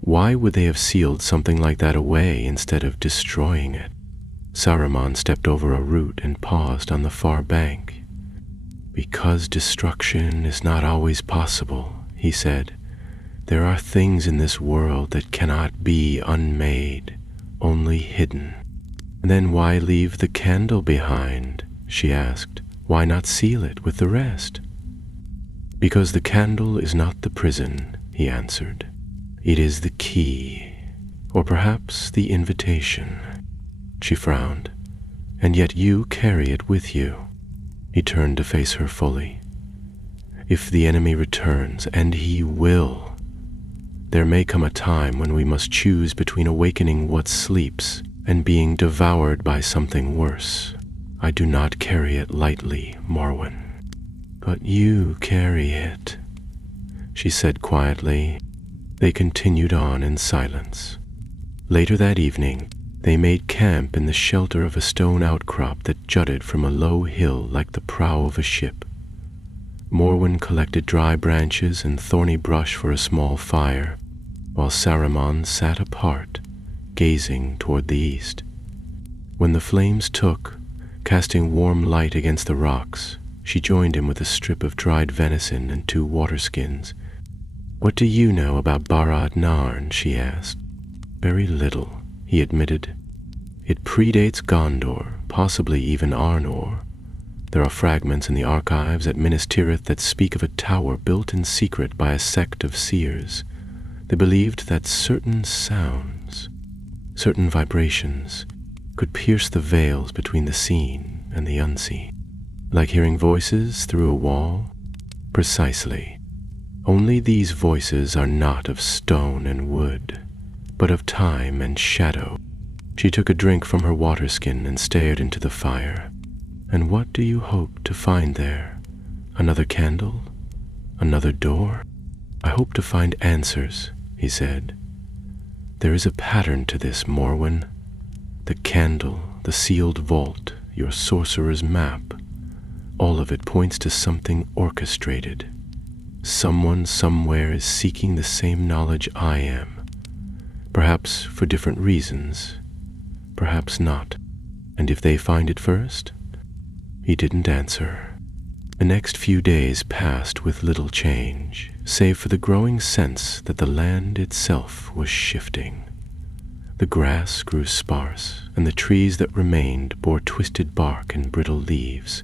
Why would they have sealed something like that away instead of destroying it? Saruman stepped over a root and paused on the far bank. "Because destruction is not always possible," he said, "there are things in this world that cannot be unmade, only hidden." "Then why leave the candle behind?" she asked. "Why not seal it with the rest?" "Because the candle is not the prison," he answered. "It is the key, or perhaps the invitation." She frowned. "And yet you carry it with you." He turned to face her fully. "If the enemy returns, and he will, there may come a time when we must choose between awakening what sleeps and being devoured by something worse. I do not carry it lightly, Morwen." "But you carry it," she said quietly. They continued on in silence. Later that evening, they made camp in the shelter of a stone outcrop that jutted from a low hill like the prow of a ship. Morwen collected dry branches and thorny brush for a small fire, while Saruman sat apart, gazing toward the east. When the flames took, casting warm light against the rocks, she joined him with a strip of dried venison and 2 water skins. "What do you know about Barad Narn?" she asked. "Very little," he admitted. "It predates Gondor, possibly even Arnor. There are fragments in the archives at Minas Tirith that speak of a tower built in secret by a sect of seers. They believed that certain sounds, certain vibrations, could pierce the veils between the seen and the unseen. Like hearing voices through a wall? Precisely. Only these voices are not of stone and wood, but of time and shadow." She took a drink from her water skin and stared into the fire. "And what do you hope to find there? Another candle? Another door?" "I hope to find answers," he said. "There is a pattern to this, Morwen. The candle, the sealed vault, your sorcerer's map, all of it points to something orchestrated. Someone somewhere is seeking the same knowledge I am. Perhaps for different reasons, perhaps not. And if they find it first?" He didn't answer. The next few days passed with little change, save for the growing sense that the land itself was shifting. The grass grew sparse, and the trees that remained bore twisted bark and brittle leaves.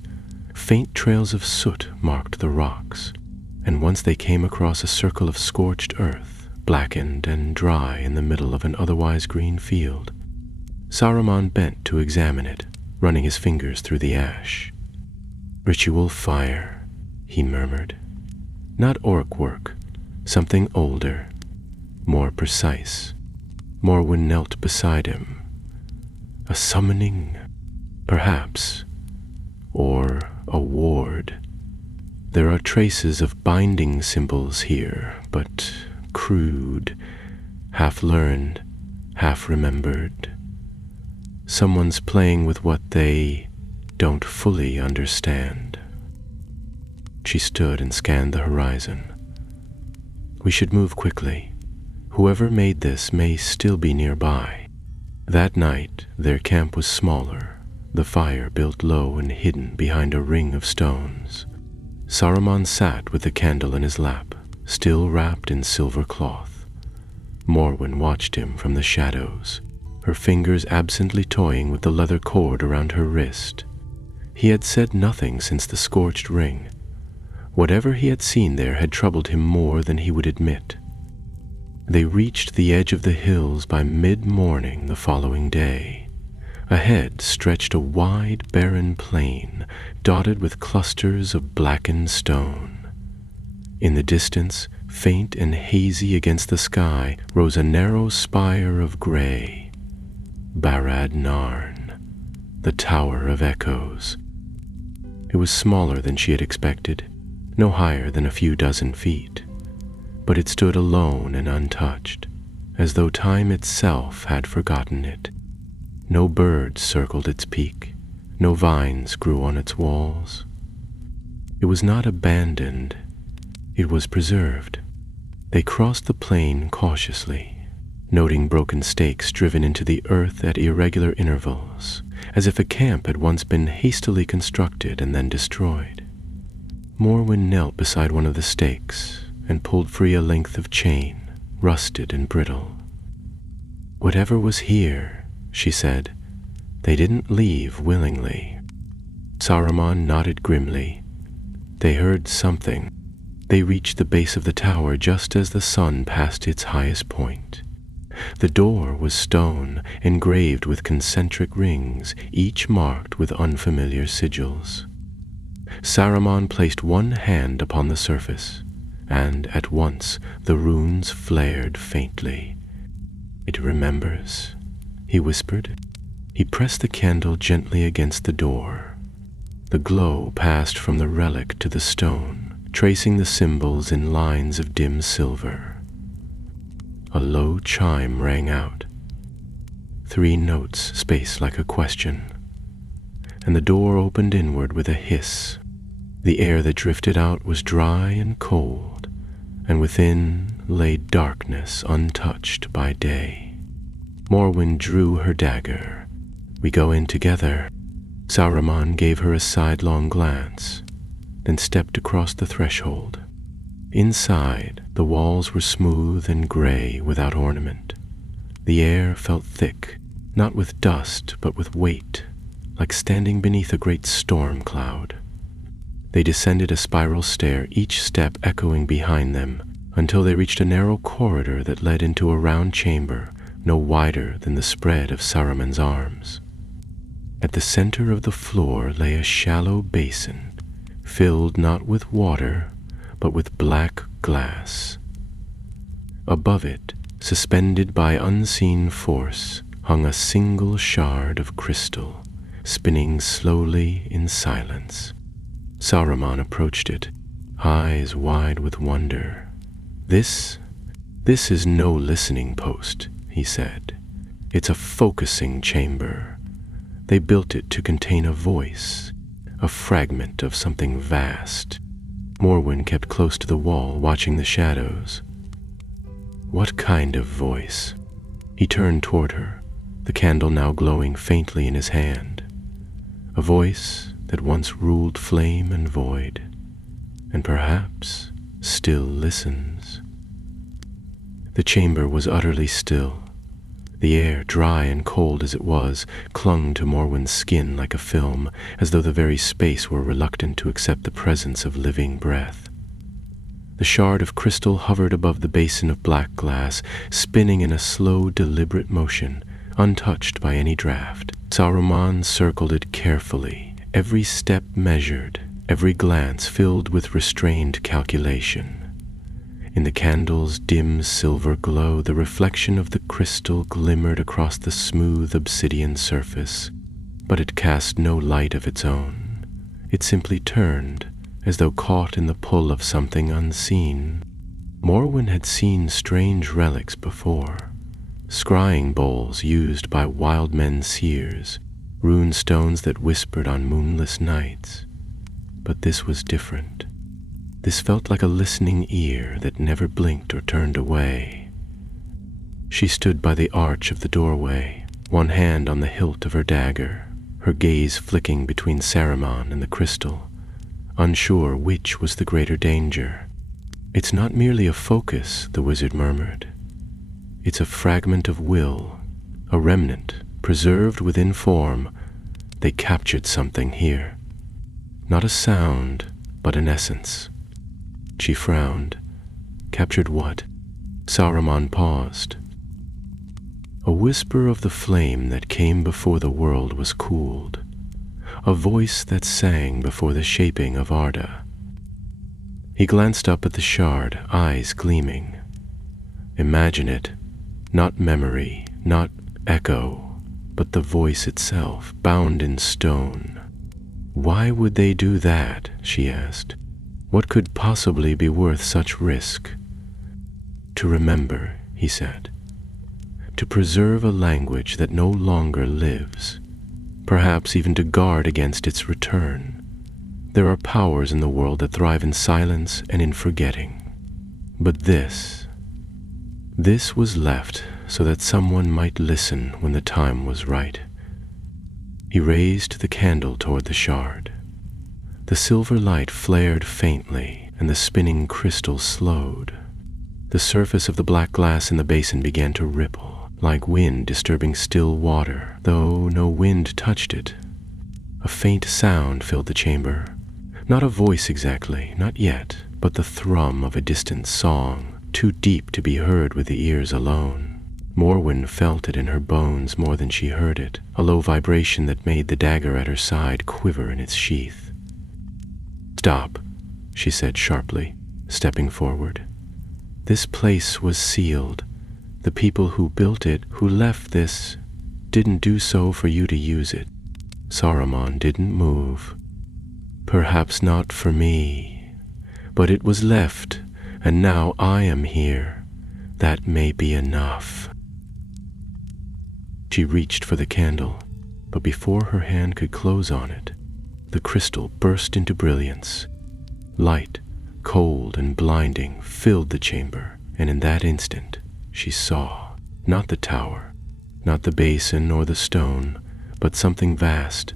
Faint trails of soot marked the rocks, and once they came across a circle of scorched earth, blackened and dry in the middle of an otherwise green field. Saruman bent to examine it, running his fingers through the ash. "Ritual fire," he murmured. "Not orc work, something older, more precise." Morwen knelt beside him. "A summoning, perhaps, or a ward. There are traces of binding symbols here, but crude, half-learned, half-remembered. Someone's playing with what they don't fully understand." She stood and scanned the horizon. "We should move quickly. Whoever made this may still be nearby." That night, their camp was smaller, the fire built low and hidden behind a ring of stones. Saruman sat with the candle in his lap, still wrapped in silver cloth. Morwen watched him from the shadows, her fingers absently toying with the leather cord around her wrist. He had said nothing since the scorched ring. Whatever he had seen there had troubled him more than he would admit. They reached the edge of the hills by mid-morning the following day. Ahead stretched a wide, barren plain, dotted with clusters of blackened stone. In the distance, faint and hazy against the sky, rose a narrow spire of gray. Barad Narn, the Tower of Echoes. It was smaller than she had expected, no higher than a few dozen feet. But it stood alone and untouched, as though time itself had forgotten it. No birds circled its peak, no vines grew on its walls. It was not abandoned, it was preserved. They crossed the plain cautiously, noting broken stakes driven into the earth at irregular intervals, as if a camp had once been hastily constructed and then destroyed. Morwen knelt beside one of the stakes and pulled free a length of chain, rusted and brittle. "Whatever was here," she said, "they didn't leave willingly." Saruman nodded grimly. They heard something. They reached the base of the tower just as the sun passed its highest point. The door was stone, engraved with concentric rings, each marked with unfamiliar sigils. Saruman placed one hand upon the surface, and at once the runes flared faintly. "It remembers," he whispered. He pressed the candle gently against the door. The glow passed from the relic to the stone, tracing the symbols in lines of dim silver. A low chime rang out, 3 notes spaced like a question, and the door opened inward with a hiss. The air that drifted out was dry and cold, and within lay darkness untouched by day. Morwen drew her dagger. "We go in together." Saruman gave her a sidelong glance, then stepped across the threshold. Inside, the walls were smooth and gray without ornament. The air felt thick, not with dust but with weight, like standing beneath a great storm cloud. They descended a spiral stair, each step echoing behind them, until they reached a narrow corridor that led into a round chamber no wider than the spread of Saruman's arms. At the center of the floor lay a shallow basin, filled not with water, but with black glass. Above it, suspended by unseen force, hung a single shard of crystal, spinning slowly in silence. Saruman approached it, eyes wide with wonder. This is no listening post," he said. "It's a focusing chamber. They built it to contain a voice, a fragment of something vast." Morwen kept close to the wall, watching the shadows. "What kind of voice?" He turned toward her, the candle now glowing faintly in his hand. "A voice that once ruled flame and void, and perhaps still listens." The chamber was utterly still. The air, dry and cold as it was, clung to Morwen's skin like a film, as though the very space were reluctant to accept the presence of living breath. The shard of crystal hovered above the basin of black glass, spinning in a slow, deliberate motion, untouched by any draft. Saruman circled it carefully, every step measured, every glance filled with restrained calculation. In the candle's dim silver glow, the reflection of the crystal glimmered across the smooth obsidian surface, but it cast no light of its own. It simply turned, as though caught in the pull of something unseen. Morwen had seen strange relics before, scrying bowls used by wild men seers, rune stones that whispered on moonless nights. But this was different. This felt like a listening ear that never blinked or turned away. She stood by the arch of the doorway, one hand on the hilt of her dagger, her gaze flicking between Saruman and the crystal, unsure which was the greater danger. "It's not merely a focus," the wizard murmured. "It's a fragment of will, a remnant, preserved within form. They captured something here. Not a sound, but an essence." She frowned. "Captured what?" Saruman paused. A whisper of the flame that came before the world was cooled, a voice that sang before the shaping of Arda. He glanced up at the shard, eyes gleaming. Imagine it, not memory, not echo, but the voice itself, bound in stone. "Why would they do that?" she asked. "What could possibly be worth such risk?" "To remember," he said. "To preserve a language that no longer lives. Perhaps even to guard against its return. There are powers in the world that thrive in silence and in forgetting. But this was left so that someone might listen when the time was right. He raised the candle toward the shard. The silver light flared faintly, and the spinning crystal slowed. The surface of the black glass in the basin began to ripple, like wind disturbing still water, though no wind touched it. A faint sound filled the chamber. Not a voice exactly, not yet, but the thrum of a distant song, too deep to be heard with the ears alone. Morwen felt it in her bones more than she heard it, a low vibration that made the dagger at her side quiver in its sheath. "Stop," she said sharply, stepping forward. "This place was sealed. The people who built it, who left this, didn't do so for you to use it. Saruman didn't move. Perhaps not for me, but it was left, and now I am here. That may be enough." She reached for the candle, but before her hand could close on it, the crystal burst into brilliance. Light, cold and blinding, filled the chamber, and in that instant she saw, not the tower, not the basin or the stone, but something vast,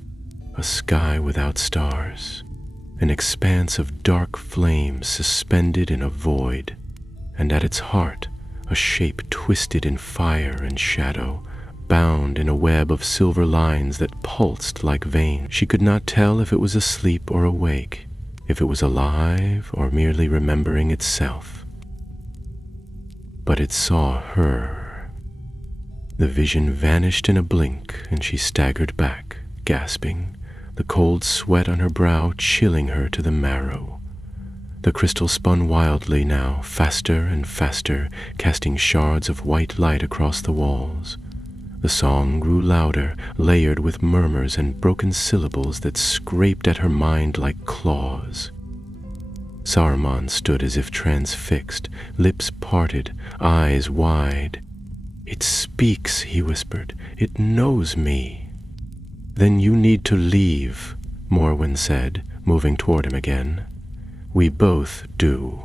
a sky without stars, an expanse of dark flames suspended in a void, and at its heart a shape twisted in fire and shadow, bound in a web of silver lines that pulsed like veins. She could not tell if it was asleep or awake, if it was alive or merely remembering itself. But it saw her. The vision vanished in a blink, and she staggered back, gasping, the cold sweat on her brow chilling her to the marrow. The crystal spun wildly now, faster and faster, casting shards of white light across the walls. The song grew louder, layered with murmurs and broken syllables that scraped at her mind like claws. Saruman stood as if transfixed, lips parted, eyes wide. "It speaks," he whispered. "It knows me." "Then you need to leave," Morwen said, moving toward him again. "We both do."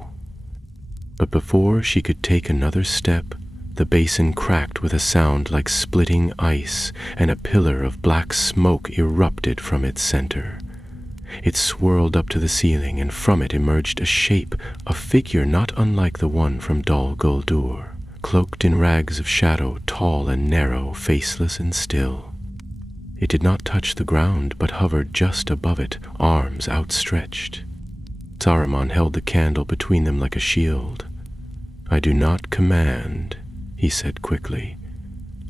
But before she could take another step, the basin cracked with a sound like splitting ice, and a pillar of black smoke erupted from its center. It swirled up to the ceiling, and from it emerged a shape, a figure not unlike the one from Dol Guldur, cloaked in rags of shadow, tall and narrow, faceless and still. It did not touch the ground, but hovered just above it, arms outstretched. Saruman held the candle between them like a shield. "I do not command," he said quickly.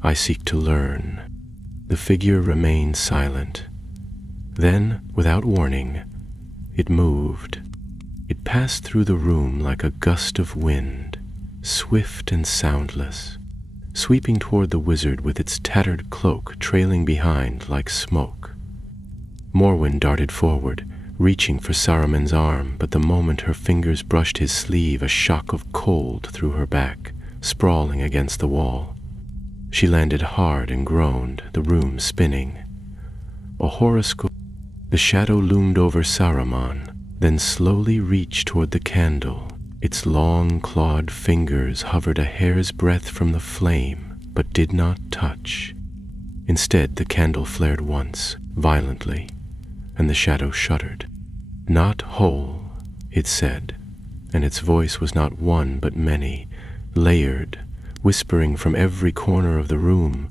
"I seek to learn." The figure remained silent. Then, without warning, it moved. It passed through the room like a gust of wind, swift and soundless, sweeping toward the wizard with its tattered cloak trailing behind like smoke. Morwen darted forward, reaching for Saruman's arm, but the moment her fingers brushed his sleeve, a shock of cold threw her back, sprawling against the wall. She landed hard and groaned, the room spinning. A horoscope. The shadow loomed over Saruman, then slowly reached toward the candle. Its long clawed fingers hovered a hair's breadth from the flame, but did not touch. Instead, the candle flared once, violently, and the shadow shuddered. "Not whole," it said, and its voice was not one but many, layered, whispering from every corner of the room.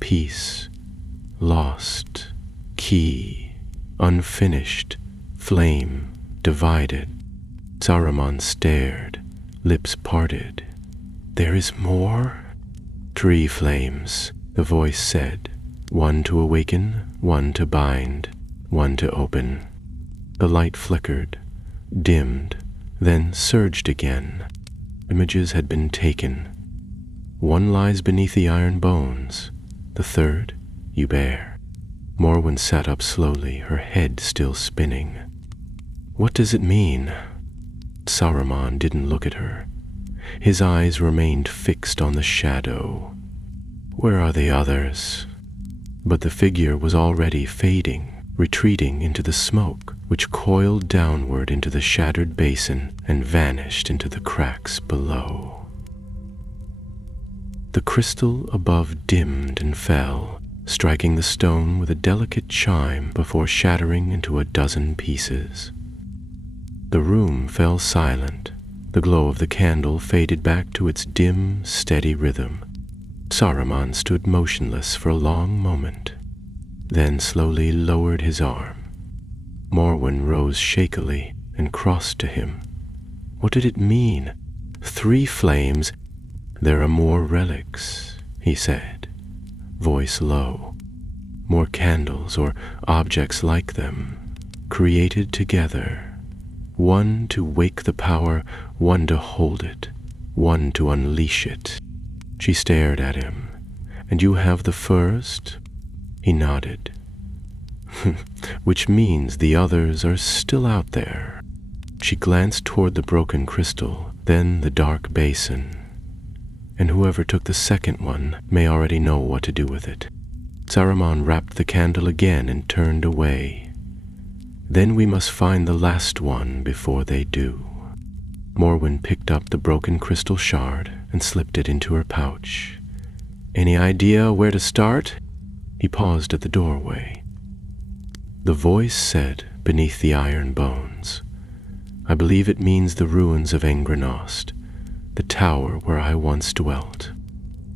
"Peace, lost, key, unfinished, flame, divided." Saruman stared, lips parted. "There is more?" "3 flames," the voice said. "One to awaken, one to bind, one to open." The light flickered, dimmed, then surged again. Images had been taken. "One lies beneath the iron bones. The 3rd you bear." Morwen sat up slowly, her head still spinning. "What does it mean?" Saruman didn't look at her. His eyes remained fixed on the shadow. "Where are the others?" But the figure was already fading, retreating into the smoke, which coiled downward into the shattered basin and vanished into the cracks below. The crystal above dimmed and fell, striking the stone with a delicate chime before shattering into a dozen pieces. The room fell silent. The glow of the candle faded back to its dim, steady rhythm. Saruman stood motionless for a long moment, then slowly lowered his arm. Morwen rose shakily and crossed to him. What did it mean? 3 flames. There are more relics, he said, voice low. More candles or objects like them, created together. One to wake the power, one to hold it, one to unleash it. She stared at him. And you have the first? He nodded. Which means the others are still out there. She glanced toward the broken crystal, then the dark basin. And whoever took the second one may already know what to do with it. Saruman wrapped the candle again and turned away. Then we must find the last one before they do. Morwen picked up the broken crystal shard and slipped it into her pouch. Any idea where to start? He paused at the doorway. The voice said beneath the iron bones, I believe it means the ruins of Engranost, the tower where I once dwelt.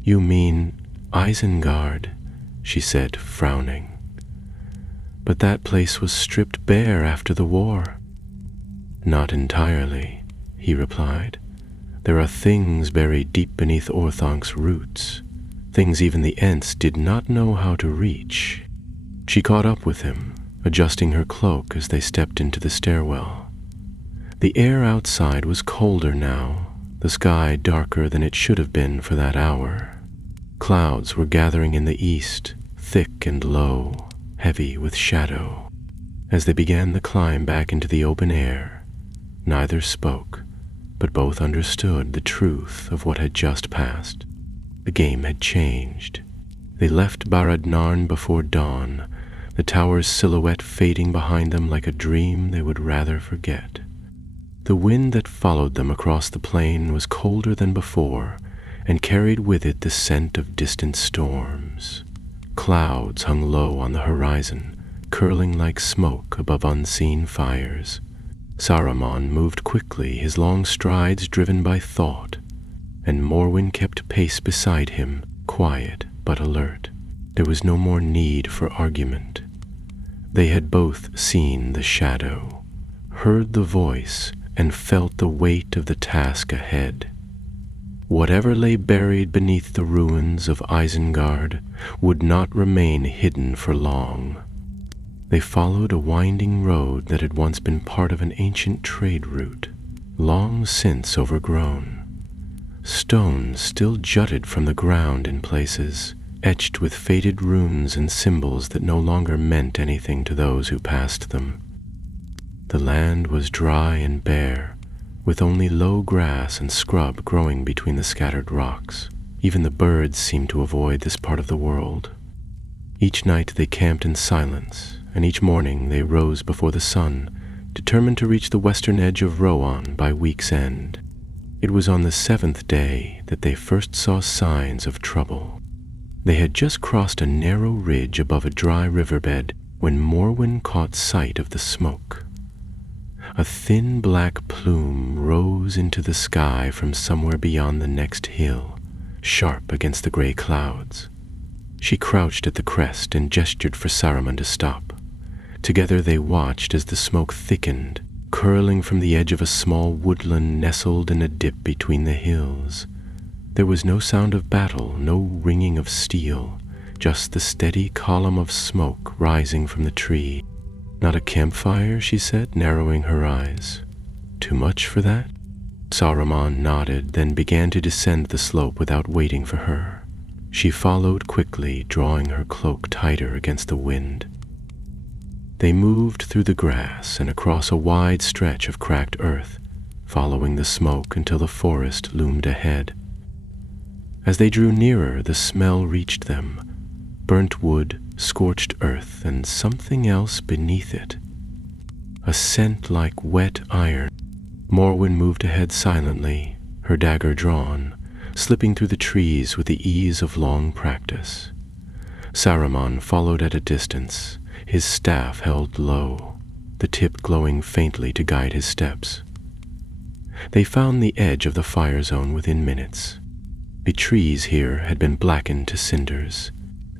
You mean Isengard, she said, frowning. But that place was stripped bare after the war. Not entirely, he replied. There are things buried deep beneath Orthonk's roots, things even the Ents did not know how to reach. She caught up with him, adjusting her cloak as they stepped into the stairwell. The air outside was colder now, the sky darker than it should have been for that hour. Clouds were gathering in the east, thick and low, heavy with shadow. As they began the climb back into the open air, neither spoke, but both understood the truth of what had just passed. The game had changed. They left Barad Narn before dawn, the tower's silhouette fading behind them like a dream they would rather forget. The wind that followed them across the plain was colder than before, and carried with it the scent of distant storms. Clouds hung low on the horizon, curling like smoke above unseen fires. Saruman moved quickly, his long strides driven by thought, and Morwen kept pace beside him, quiet but alert. There was no more need for argument. They had both seen the shadow, heard the voice, and felt the weight of the task ahead. Whatever lay buried beneath the ruins of Isengard would not remain hidden for long. They followed a winding road that had once been part of an ancient trade route, long since overgrown. Stones still jutted from the ground in places, etched with faded runes and symbols that no longer meant anything to those who passed them. The land was dry and bare, with only low grass and scrub growing between the scattered rocks. Even the birds seemed to avoid this part of the world. Each night they camped in silence, and each morning they rose before the sun, determined to reach the western edge of Rohan by week's end. It was on the 7th day that they first saw signs of trouble. They had just crossed a narrow ridge above a dry riverbed when Morwen caught sight of the smoke. A thin black plume rose into the sky from somewhere beyond the next hill, sharp against the gray clouds. She crouched at the crest and gestured for Saruman to stop. Together they watched as the smoke thickened, curling from the edge of a small woodland nestled in a dip between the hills. There was no sound of battle, no ringing of steel, just the steady column of smoke rising from the tree. Not a campfire, she said, narrowing her eyes. Too much for that? Saruman nodded, then began to descend the slope without waiting for her. She followed quickly, drawing her cloak tighter against the wind. They moved through the grass and across a wide stretch of cracked earth, following the smoke until the forest loomed ahead. As they drew nearer, the smell reached them. Burnt wood, scorched earth, and something else beneath it. A scent like wet iron. Morwen moved ahead silently, her dagger drawn, slipping through the trees with the ease of long practice. Saruman followed at a distance, his staff held low, the tip glowing faintly to guide his steps. They found the edge of the fire zone within minutes. The trees here had been blackened to cinders,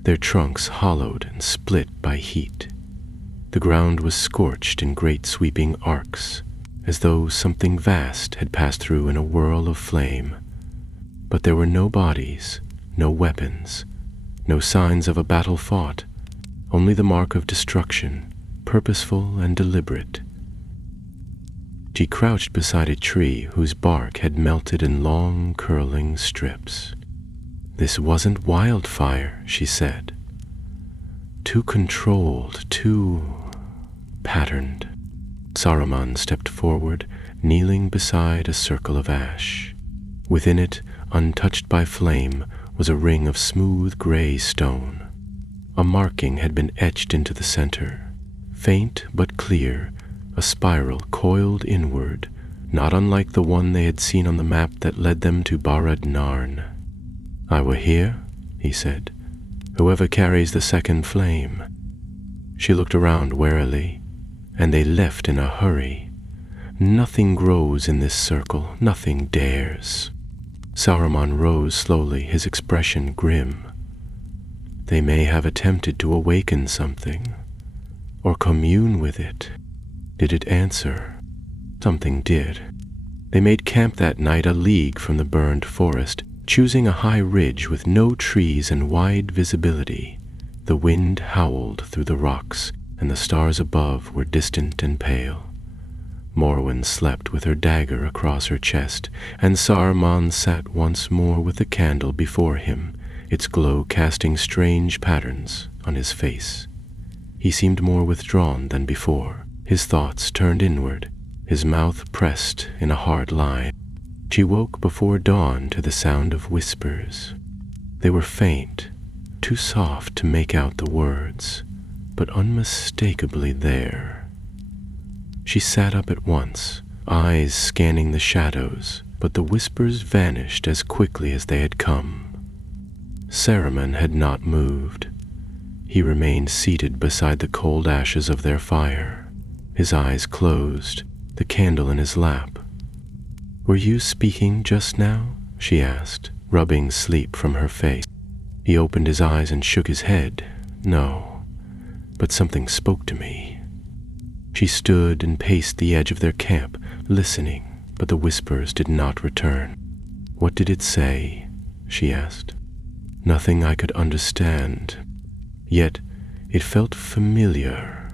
their trunks hollowed and split by heat. The ground was scorched in great sweeping arcs, as though something vast had passed through in a whirl of flame. But there were no bodies, no weapons, no signs of a battle fought, only the mark of destruction, purposeful and deliberate. She crouched beside a tree whose bark had melted in long, curling strips. "This wasn't wildfire," she said. "Too controlled, too patterned." Saruman stepped forward, kneeling beside a circle of ash. Within it, untouched by flame, was a ring of smooth gray stone. A marking had been etched into the center, faint but clear, a spiral coiled inward, not unlike the one they had seen on the map that led them to Barad Narn. "I were here," he said. "Whoever carries the second flame." She looked around warily, and they left in a hurry. Nothing grows in this circle, nothing dares. Saruman rose slowly, his expression grim. They may have attempted to awaken something, or commune with it. Did it answer? Something did. They made camp that night a league from the burned forest, choosing a high ridge with no trees and wide visibility. The wind howled through the rocks, and the stars above were distant and pale. Morwen slept with her dagger across her chest, and Saruman sat once more with the candle before him, its glow casting strange patterns on his face. He seemed more withdrawn than before, his thoughts turned inward, his mouth pressed in a hard line. She woke before dawn to the sound of whispers. They were faint, too soft to make out the words, but unmistakably there. She sat up at once, eyes scanning the shadows, but the whispers vanished as quickly as they had come. Saruman had not moved. He remained seated beside the cold ashes of their fire, his eyes closed, the candle in his lap. "Were you speaking just now?" she asked, rubbing sleep from her face. He opened his eyes and shook his head. "No, but something spoke to me." She stood and paced the edge of their camp, listening, but the whispers did not return. "What did it say?" she asked. "Nothing I could understand. Yet it felt familiar.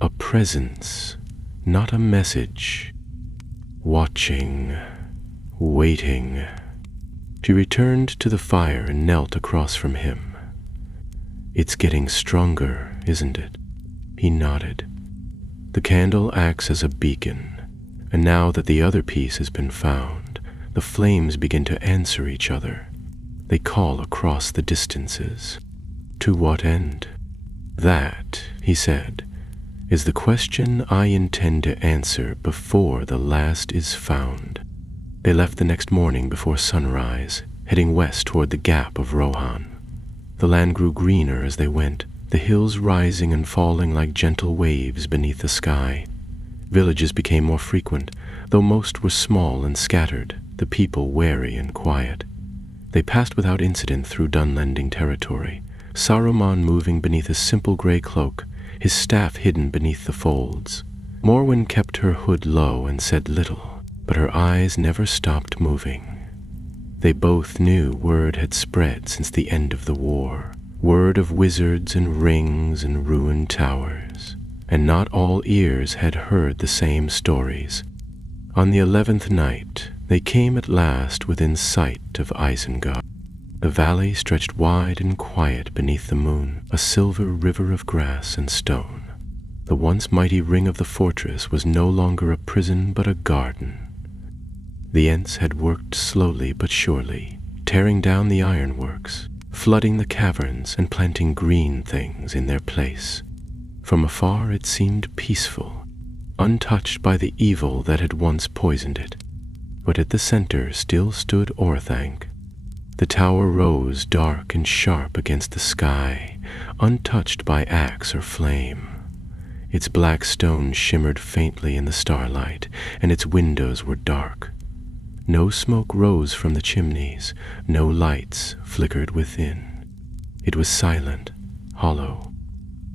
A presence, not a message. Watching, waiting." She returned to the fire and knelt across from him. "It's getting stronger, isn't it?" He nodded. "The candle acts as a beacon, and now that the other piece has been found, the flames begin to answer each other. They call across the distances. To what end?" "That," he said, "is the question I intend to answer before the last is found." They left the next morning before sunrise, heading west toward the Gap of Rohan. The land grew greener as they went, the hills rising and falling like gentle waves beneath the sky. Villages became more frequent, though most were small and scattered, the people wary and quiet. They passed without incident through Dunlending territory, Saruman moving beneath a simple gray cloak, his staff hidden beneath the folds. Morwen kept her hood low and said little, but her eyes never stopped moving. They both knew word had spread since the end of the war, word of wizards and rings and ruined towers, and not all ears had heard the same stories. On the 11th night, they came at last within sight of Isengard. The valley stretched wide and quiet beneath the moon, a silver river of grass and stone. The once mighty ring of the fortress was no longer a prison but a garden. The Ents had worked slowly but surely, tearing down the ironworks, flooding the caverns and planting green things in their place. From afar it seemed peaceful, untouched by the evil that had once poisoned it. But at the center still stood Orthanc, The tower rose dark and sharp against the sky, untouched by axe or flame. Its black stone shimmered faintly in the starlight, and its windows were dark. No smoke rose from the chimneys, no lights flickered within. It was silent, hollow,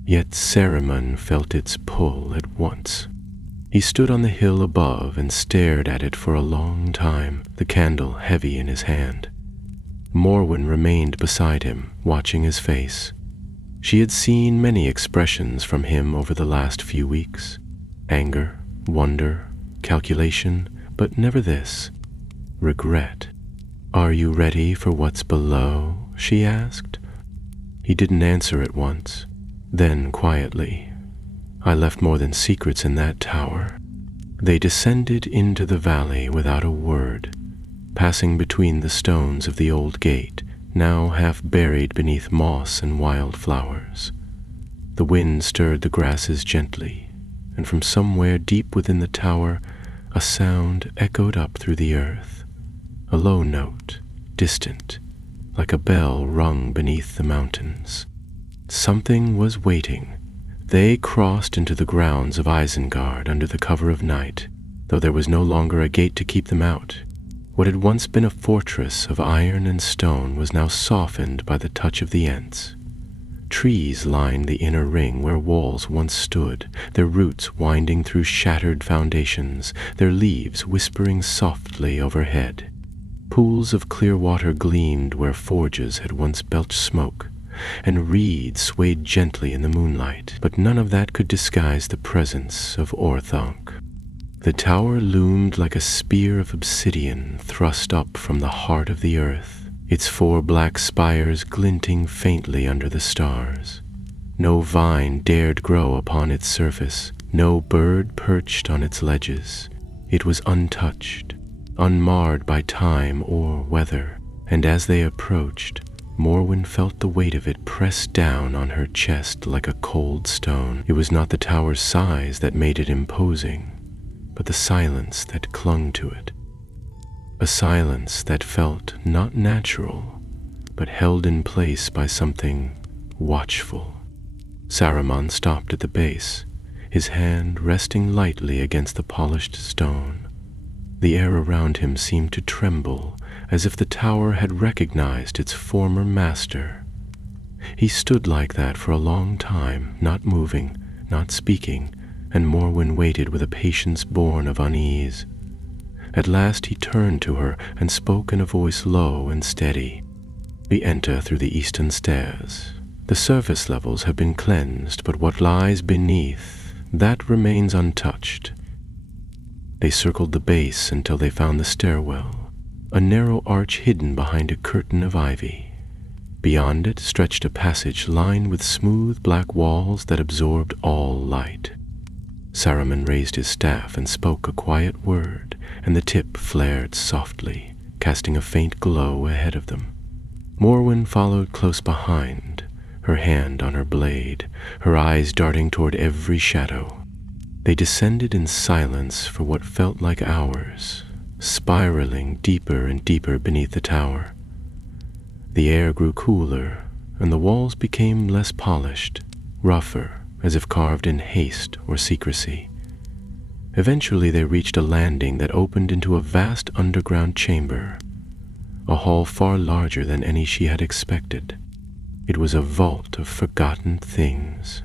yet Saruman felt its pull at once. He stood on the hill above and stared at it for a long time, the candle heavy in his hand. Morwen remained beside him, watching his face. She had seen many expressions from him over the last few weeks. Anger, wonder, calculation, but never this. Regret. "Are you ready for what's below?" she asked. He didn't answer at once. Then, quietly, "I left more than secrets in that tower." They descended into the valley without a word, passing between the stones of the old gate, now half buried beneath moss and wildflowers. The wind stirred the grasses gently, and from somewhere deep within the tower, a sound echoed up through the earth, a low note, distant, like a bell rung beneath the mountains. Something was waiting. They crossed into the grounds of Isengard under the cover of night, though there was no longer a gate to keep them out. What had once been a fortress of iron and stone was now softened by the touch of the Ents. Trees lined the inner ring where walls once stood, their roots winding through shattered foundations, their leaves whispering softly overhead. Pools of clear water gleamed where forges had once belched smoke, and reeds swayed gently in the moonlight, but none of that could disguise the presence of Orthanc. The tower loomed like a spear of obsidian thrust up from the heart of the earth, its 4 black spires glinting faintly under the stars. No vine dared grow upon its surface, no bird perched on its ledges. It was untouched, unmarred by time or weather, and as they approached, Morwen felt the weight of it press down on her chest like a cold stone. It was not the tower's size that made it imposing, but the silence that clung to it. A silence that felt not natural, but held in place by something watchful. Saruman stopped at the base, his hand resting lightly against the polished stone. The air around him seemed to tremble, as if the tower had recognized its former master. He stood like that for a long time, not moving, not speaking, and Morwen waited with a patience born of unease. At last he turned to her and spoke in a voice low and steady. "We enter through the eastern stairs. The surface levels have been cleansed, but what lies beneath, that remains untouched." They circled the base until they found the stairwell, a narrow arch hidden behind a curtain of ivy. Beyond it stretched a passage lined with smooth black walls that absorbed all light. Saruman raised his staff and spoke a quiet word, and the tip flared softly, casting a faint glow ahead of them. Morwen followed close behind, her hand on her blade, her eyes darting toward every shadow. They descended in silence for what felt like hours, spiraling deeper and deeper beneath the tower. The air grew cooler, and the walls became less polished, rougher, as if carved in haste or secrecy. Eventually they reached a landing that opened into a vast underground chamber, a hall far larger than any she had expected. It was a vault of forgotten things.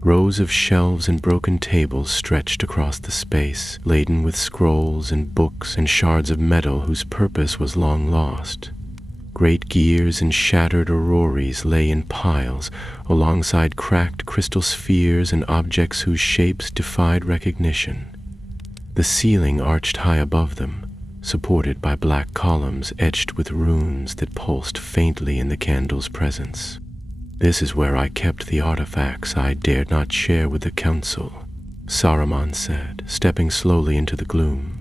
Rows of shelves and broken tables stretched across the space, laden with scrolls and books and shards of metal whose purpose was long lost. Great gears and shattered aurories lay in piles, alongside cracked crystal spheres and objects whose shapes defied recognition. The ceiling arched high above them, supported by black columns etched with runes that pulsed faintly in the candle's presence. "This is where I kept the artifacts I dared not share with the council," Saruman said, stepping slowly into the gloom.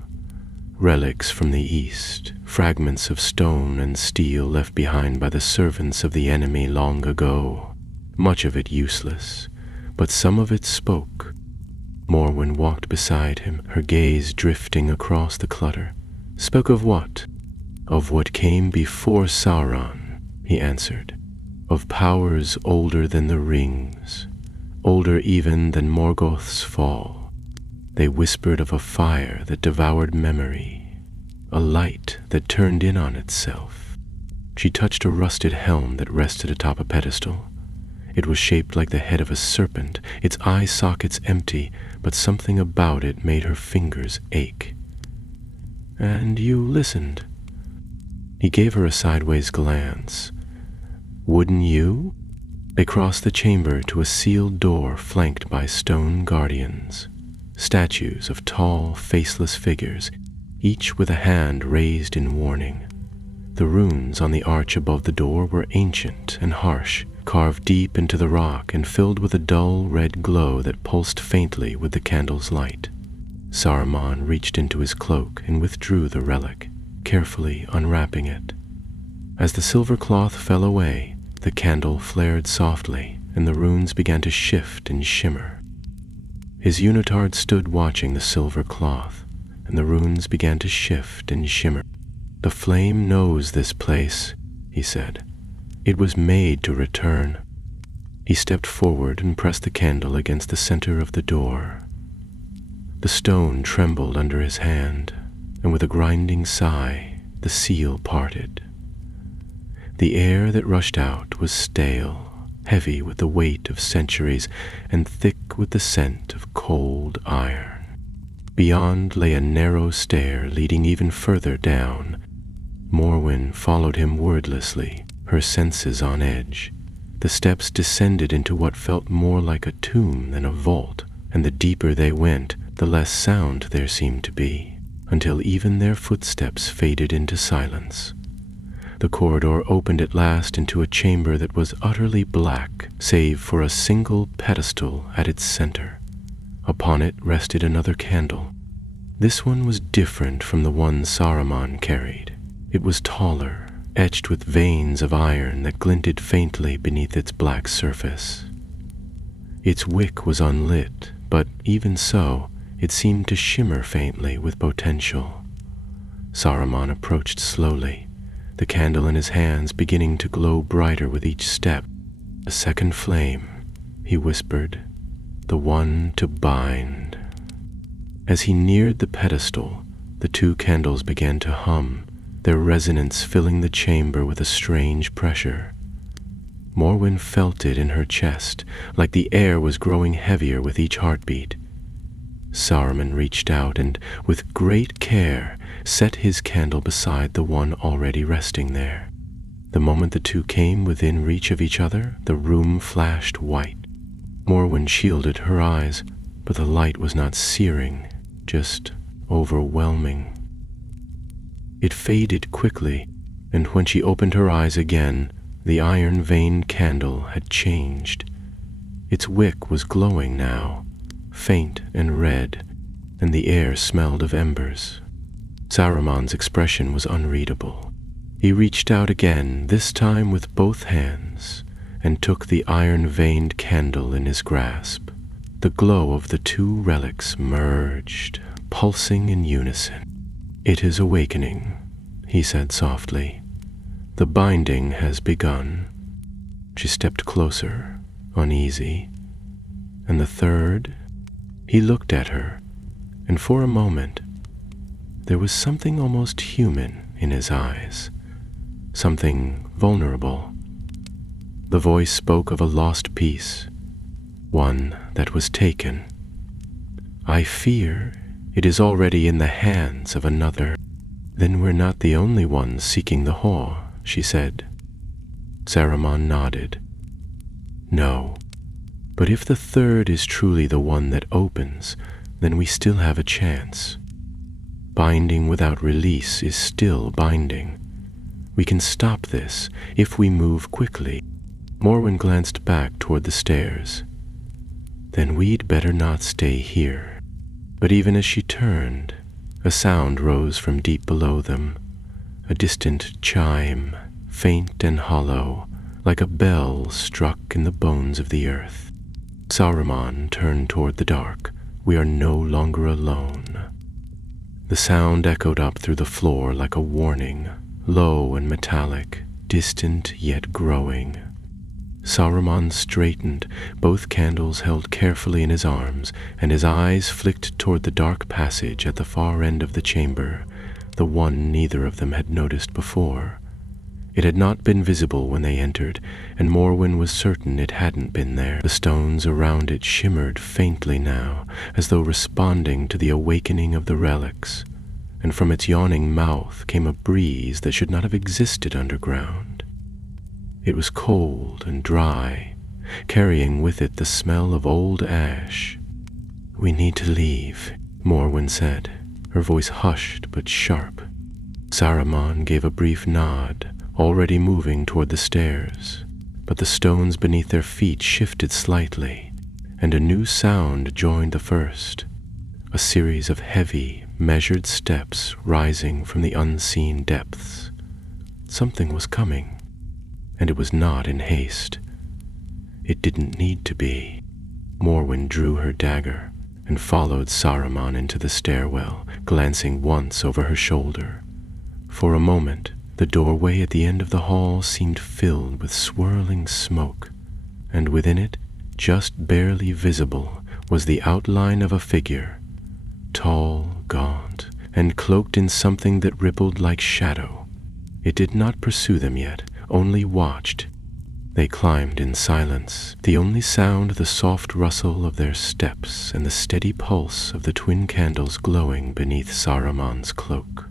Relics from the east, fragments of stone and steel left behind by the servants of the enemy long ago. Much of it useless, but some of it spoke. Morwen walked beside him, her gaze drifting across the clutter. "Spoke of what?" "Of what came before Sauron," he answered. "Of powers older than the rings, older even than Morgoth's fall. They whispered of a fire that devoured memory, a light that turned in on itself." She touched a rusted helm that rested atop a pedestal. It was shaped like the head of a serpent, its eye sockets empty, but something about it made her fingers ache. "And you listened?" He gave her a sideways glance. "Wouldn't you?" They crossed the chamber to a sealed door flanked by stone guardians, statues of tall, faceless figures, each with a hand raised in warning. The runes on the arch above the door were ancient and harsh, carved deep into the rock and filled with a dull red glow that pulsed faintly with the candle's light. Saruman reached into his cloak and withdrew the relic, carefully unwrapping it. As the silver cloth fell away, the candle flared softly, and the runes began to shift and shimmer. His unitard stood watching the silver cloth, and the runes began to shift and shimmer. "The flame knows this place," he said. "It was made to return." He stepped forward and pressed the candle against the center of the door. The stone trembled under his hand, and with a grinding sigh, the seal parted. The air that rushed out was stale, heavy with the weight of centuries, and thick with the scent of cold iron. Beyond lay a narrow stair leading even further down. Morwen followed him wordlessly, her senses on edge. The steps descended into what felt more like a tomb than a vault, and the deeper they went, the less sound there seemed to be, until even their footsteps faded into silence. The corridor opened at last into a chamber that was utterly black, save for a single pedestal at its center. Upon it rested another candle. This one was different from the one Saruman carried. It was taller, etched with veins of iron that glinted faintly beneath its black surface. Its wick was unlit, but even so, it seemed to shimmer faintly with potential. Saruman approached slowly, the candle in his hands beginning to glow brighter with each step. "A second flame," he whispered, "the one to bind." As he neared the pedestal, the two candles began to hum, their resonance filling the chamber with a strange pressure. Morwen felt it in her chest, like the air was growing heavier with each heartbeat. Saruman reached out and, with great care, set his candle beside the one already resting there. The moment the two came within reach of each other, the room flashed white. Morwen shielded her eyes, but the light was not searing, just overwhelming. It faded quickly, and when she opened her eyes again, the iron-veined candle had changed. Its wick was glowing now, faint and red, and the air smelled of embers. Saruman's expression was unreadable. He reached out again, this time with both hands, and took the iron-veined candle in his grasp. The glow of the two relics merged, pulsing in unison. "It is awakening," he said softly. "The binding has begun." She stepped closer, uneasy. "And the third?" He looked at her, and for a moment, there was something almost human in his eyes, something vulnerable. The voice spoke of a lost piece, one that was taken. "I fear it is already in the hands of another." "Then we're not the only ones seeking the Haw," she said. Saruman nodded. "No, but if the third is truly the one that opens, then we still have a chance. Binding without release is still binding. We can stop this if we move quickly." Morwen glanced back toward the stairs. "Then we'd better not stay here." But even as she turned, a sound rose from deep below them, a distant chime, faint and hollow, like a bell struck in the bones of the earth. Saruman turned toward the dark. "We are no longer alone." The sound echoed up through the floor like a warning, low and metallic, distant yet growing. Saruman straightened, both candles held carefully in his arms, and his eyes flicked toward the dark passage at the far end of the chamber, the one neither of them had noticed before. It had not been visible when they entered, and Morwen was certain it hadn't been there. The stones around it shimmered faintly now, as though responding to the awakening of the relics, and from its yawning mouth came a breeze that should not have existed underground. It was cold and dry, carrying with it the smell of old ash. "We need to leave," Morwen said, her voice hushed but sharp. Saruman gave a brief nod, already moving toward the stairs, but the stones beneath their feet shifted slightly, and a new sound joined the first, a series of heavy, measured steps rising from the unseen depths. Something was coming, and it was not in haste. It didn't need to be. Morwen drew her dagger and followed Saruman into the stairwell, glancing once over her shoulder. For a moment, the doorway at the end of the hall seemed filled with swirling smoke, and within it, just barely visible, was the outline of a figure, tall, gaunt, and cloaked in something that rippled like shadow. It did not pursue them yet, only watched. They climbed in silence, the only sound the soft rustle of their steps and the steady pulse of the twin candles glowing beneath Saruman's cloak.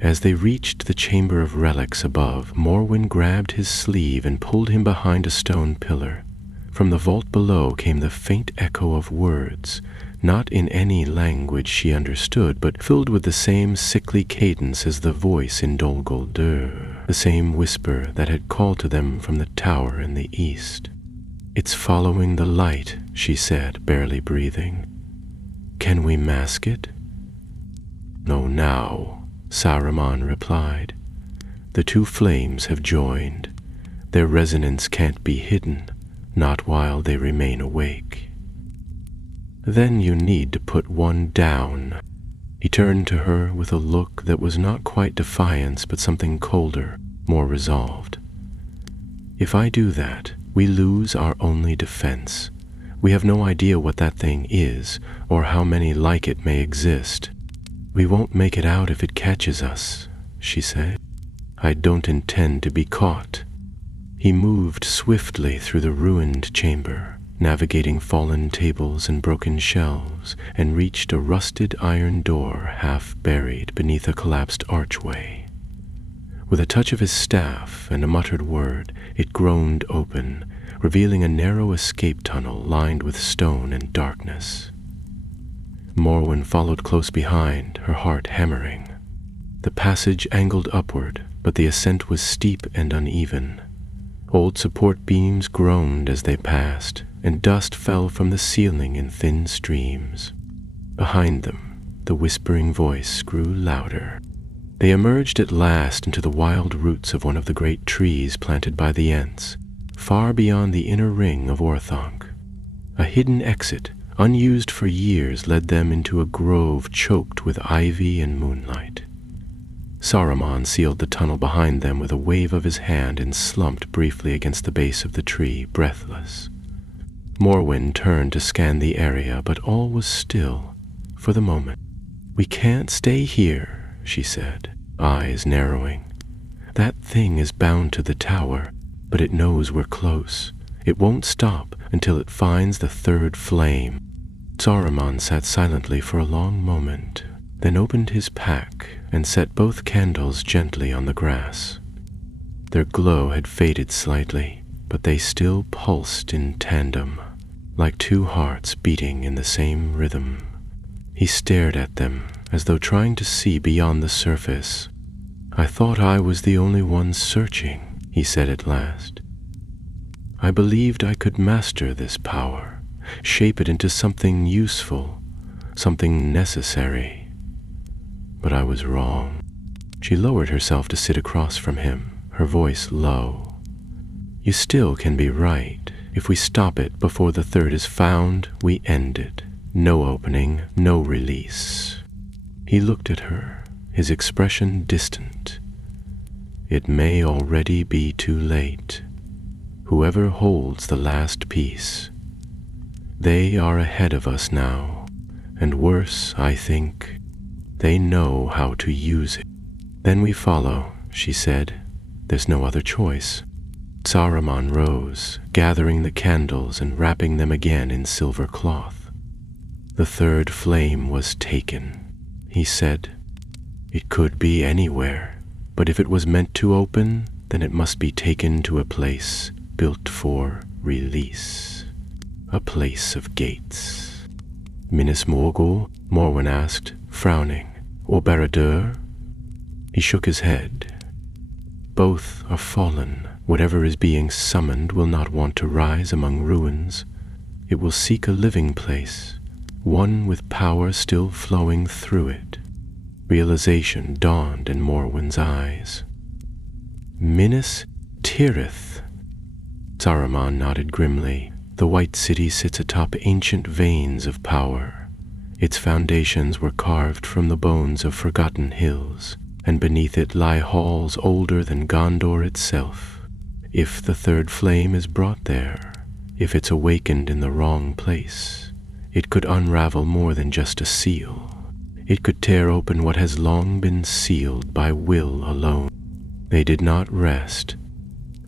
As they reached the chamber of relics above, Morwen grabbed his sleeve and pulled him behind a stone pillar. From the vault below came the faint echo of words, not in any language she understood, but filled with the same sickly cadence as the voice in Dol Guldur, the same whisper that had called to them from the tower in the east. "It's following the light," she said, barely breathing. "Can we mask it?" "No, now," Saruman replied. "The two flames have joined. Their resonance can't be hidden, not while they remain awake." "Then you need to put one down." He turned to her with a look that was not quite defiance, but something colder, more resolved. "If I do that, we lose our only defense. We have no idea what that thing is, or how many like it may exist. We won't make it out if it catches us," she said. "I don't intend to be caught." He moved swiftly through the ruined chamber, navigating fallen tables and broken shelves, and reached a rusted iron door half buried beneath a collapsed archway. With a touch of his staff and a muttered word, it groaned open, revealing a narrow escape tunnel lined with stone and darkness. Morwen followed close behind, her heart hammering. The passage angled upward, but the ascent was steep and uneven. Old support beams groaned as they passed, and dust fell from the ceiling in thin streams. Behind them, the whispering voice grew louder. They emerged at last into the wild roots of one of the great trees planted by the Ents, far beyond the inner ring of Orthanc. A hidden exit, unused for years, led them into a grove choked with ivy and moonlight. Saruman sealed the tunnel behind them with a wave of his hand and slumped briefly against the base of the tree, breathless. Morwen turned to scan the area, but all was still, for the moment. "We can't stay here," she said, eyes narrowing. "That thing is bound to the tower, but it knows we're close. It won't stop until it finds the third flame." Saruman sat silently for a long moment, then opened his pack and set both candles gently on the grass. Their glow had faded slightly, but they still pulsed in tandem, like two hearts beating in the same rhythm. He stared at them, as though trying to see beyond the surface. "I thought I was the only one searching," he said at last. "I believed I could master this power, shape it into something useful, something necessary. But I was wrong." She lowered herself to sit across from him, her voice low. "You still can be right. If we stop it before the third is found, we end it. No opening, no release." He looked at her, his expression distant. it may already be too late. Whoever holds the last piece, they are ahead of us now, and worse, I think, they know how to use it. Then we follow, she said. There's no other choice. Saruman rose, gathering the candles and wrapping them again in silver cloth. The third flame was taken, he said. It could be anywhere, but if it was meant to open, then it must be taken to a place built for release. A place of gates. Minas Morgul? Morwen asked, frowning. Or Barad-dûr? He shook his head. Both are fallen. Whatever is being summoned will not want to rise among ruins. It will seek a living place, one with power still flowing through it. Realization dawned in Morwen's eyes. Minas Tirith. Saruman nodded grimly. The White City sits atop ancient veins of power. Its foundations were carved from the bones of forgotten hills, and beneath it lie halls older than Gondor itself. If the third flame is brought there, if it's awakened in the wrong place, it could unravel more than just a seal. It could tear open what has long been sealed by will alone. They did not rest.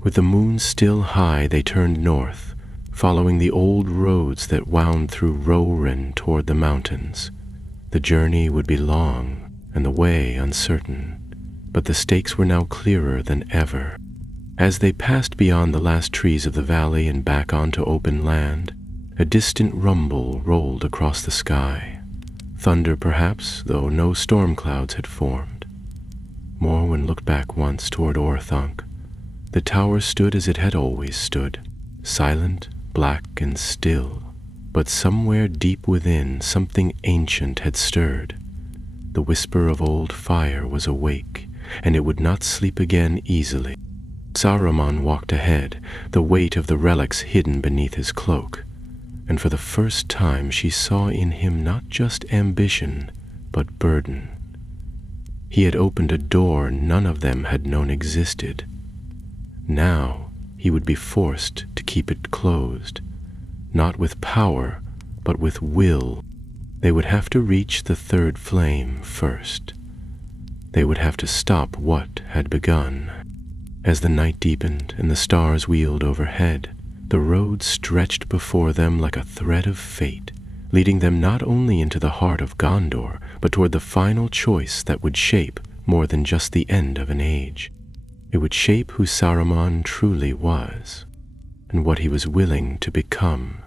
With the moon still high, they turned north, following the old roads that wound through Rohirrim toward the mountains. The journey would be long, and the way uncertain, but the stakes were now clearer than ever. As they passed beyond the last trees of the valley and back onto open land, a distant rumble rolled across the sky. Thunder perhaps, though no storm clouds had formed. Morwen looked back once toward Orthanc. The tower stood as it had always stood, silent, black, and still. But somewhere deep within, something ancient had stirred. The whisper of old fire was awake, and it would not sleep again easily. Saruman walked ahead, the weight of the relics hidden beneath his cloak, and for the first time she saw in him not just ambition, but burden. He had opened a door none of them had known existed. Now he would be forced to keep it closed, not with power, but with will. They would have to reach the third flame first. They would have to stop what had begun. As the night deepened and the stars wheeled overhead, the road stretched before them like a thread of fate, leading them not only into the heart of Gondor, but toward the final choice that would shape more than just the end of an age. It would shape who Saruman truly was, and what he was willing to become.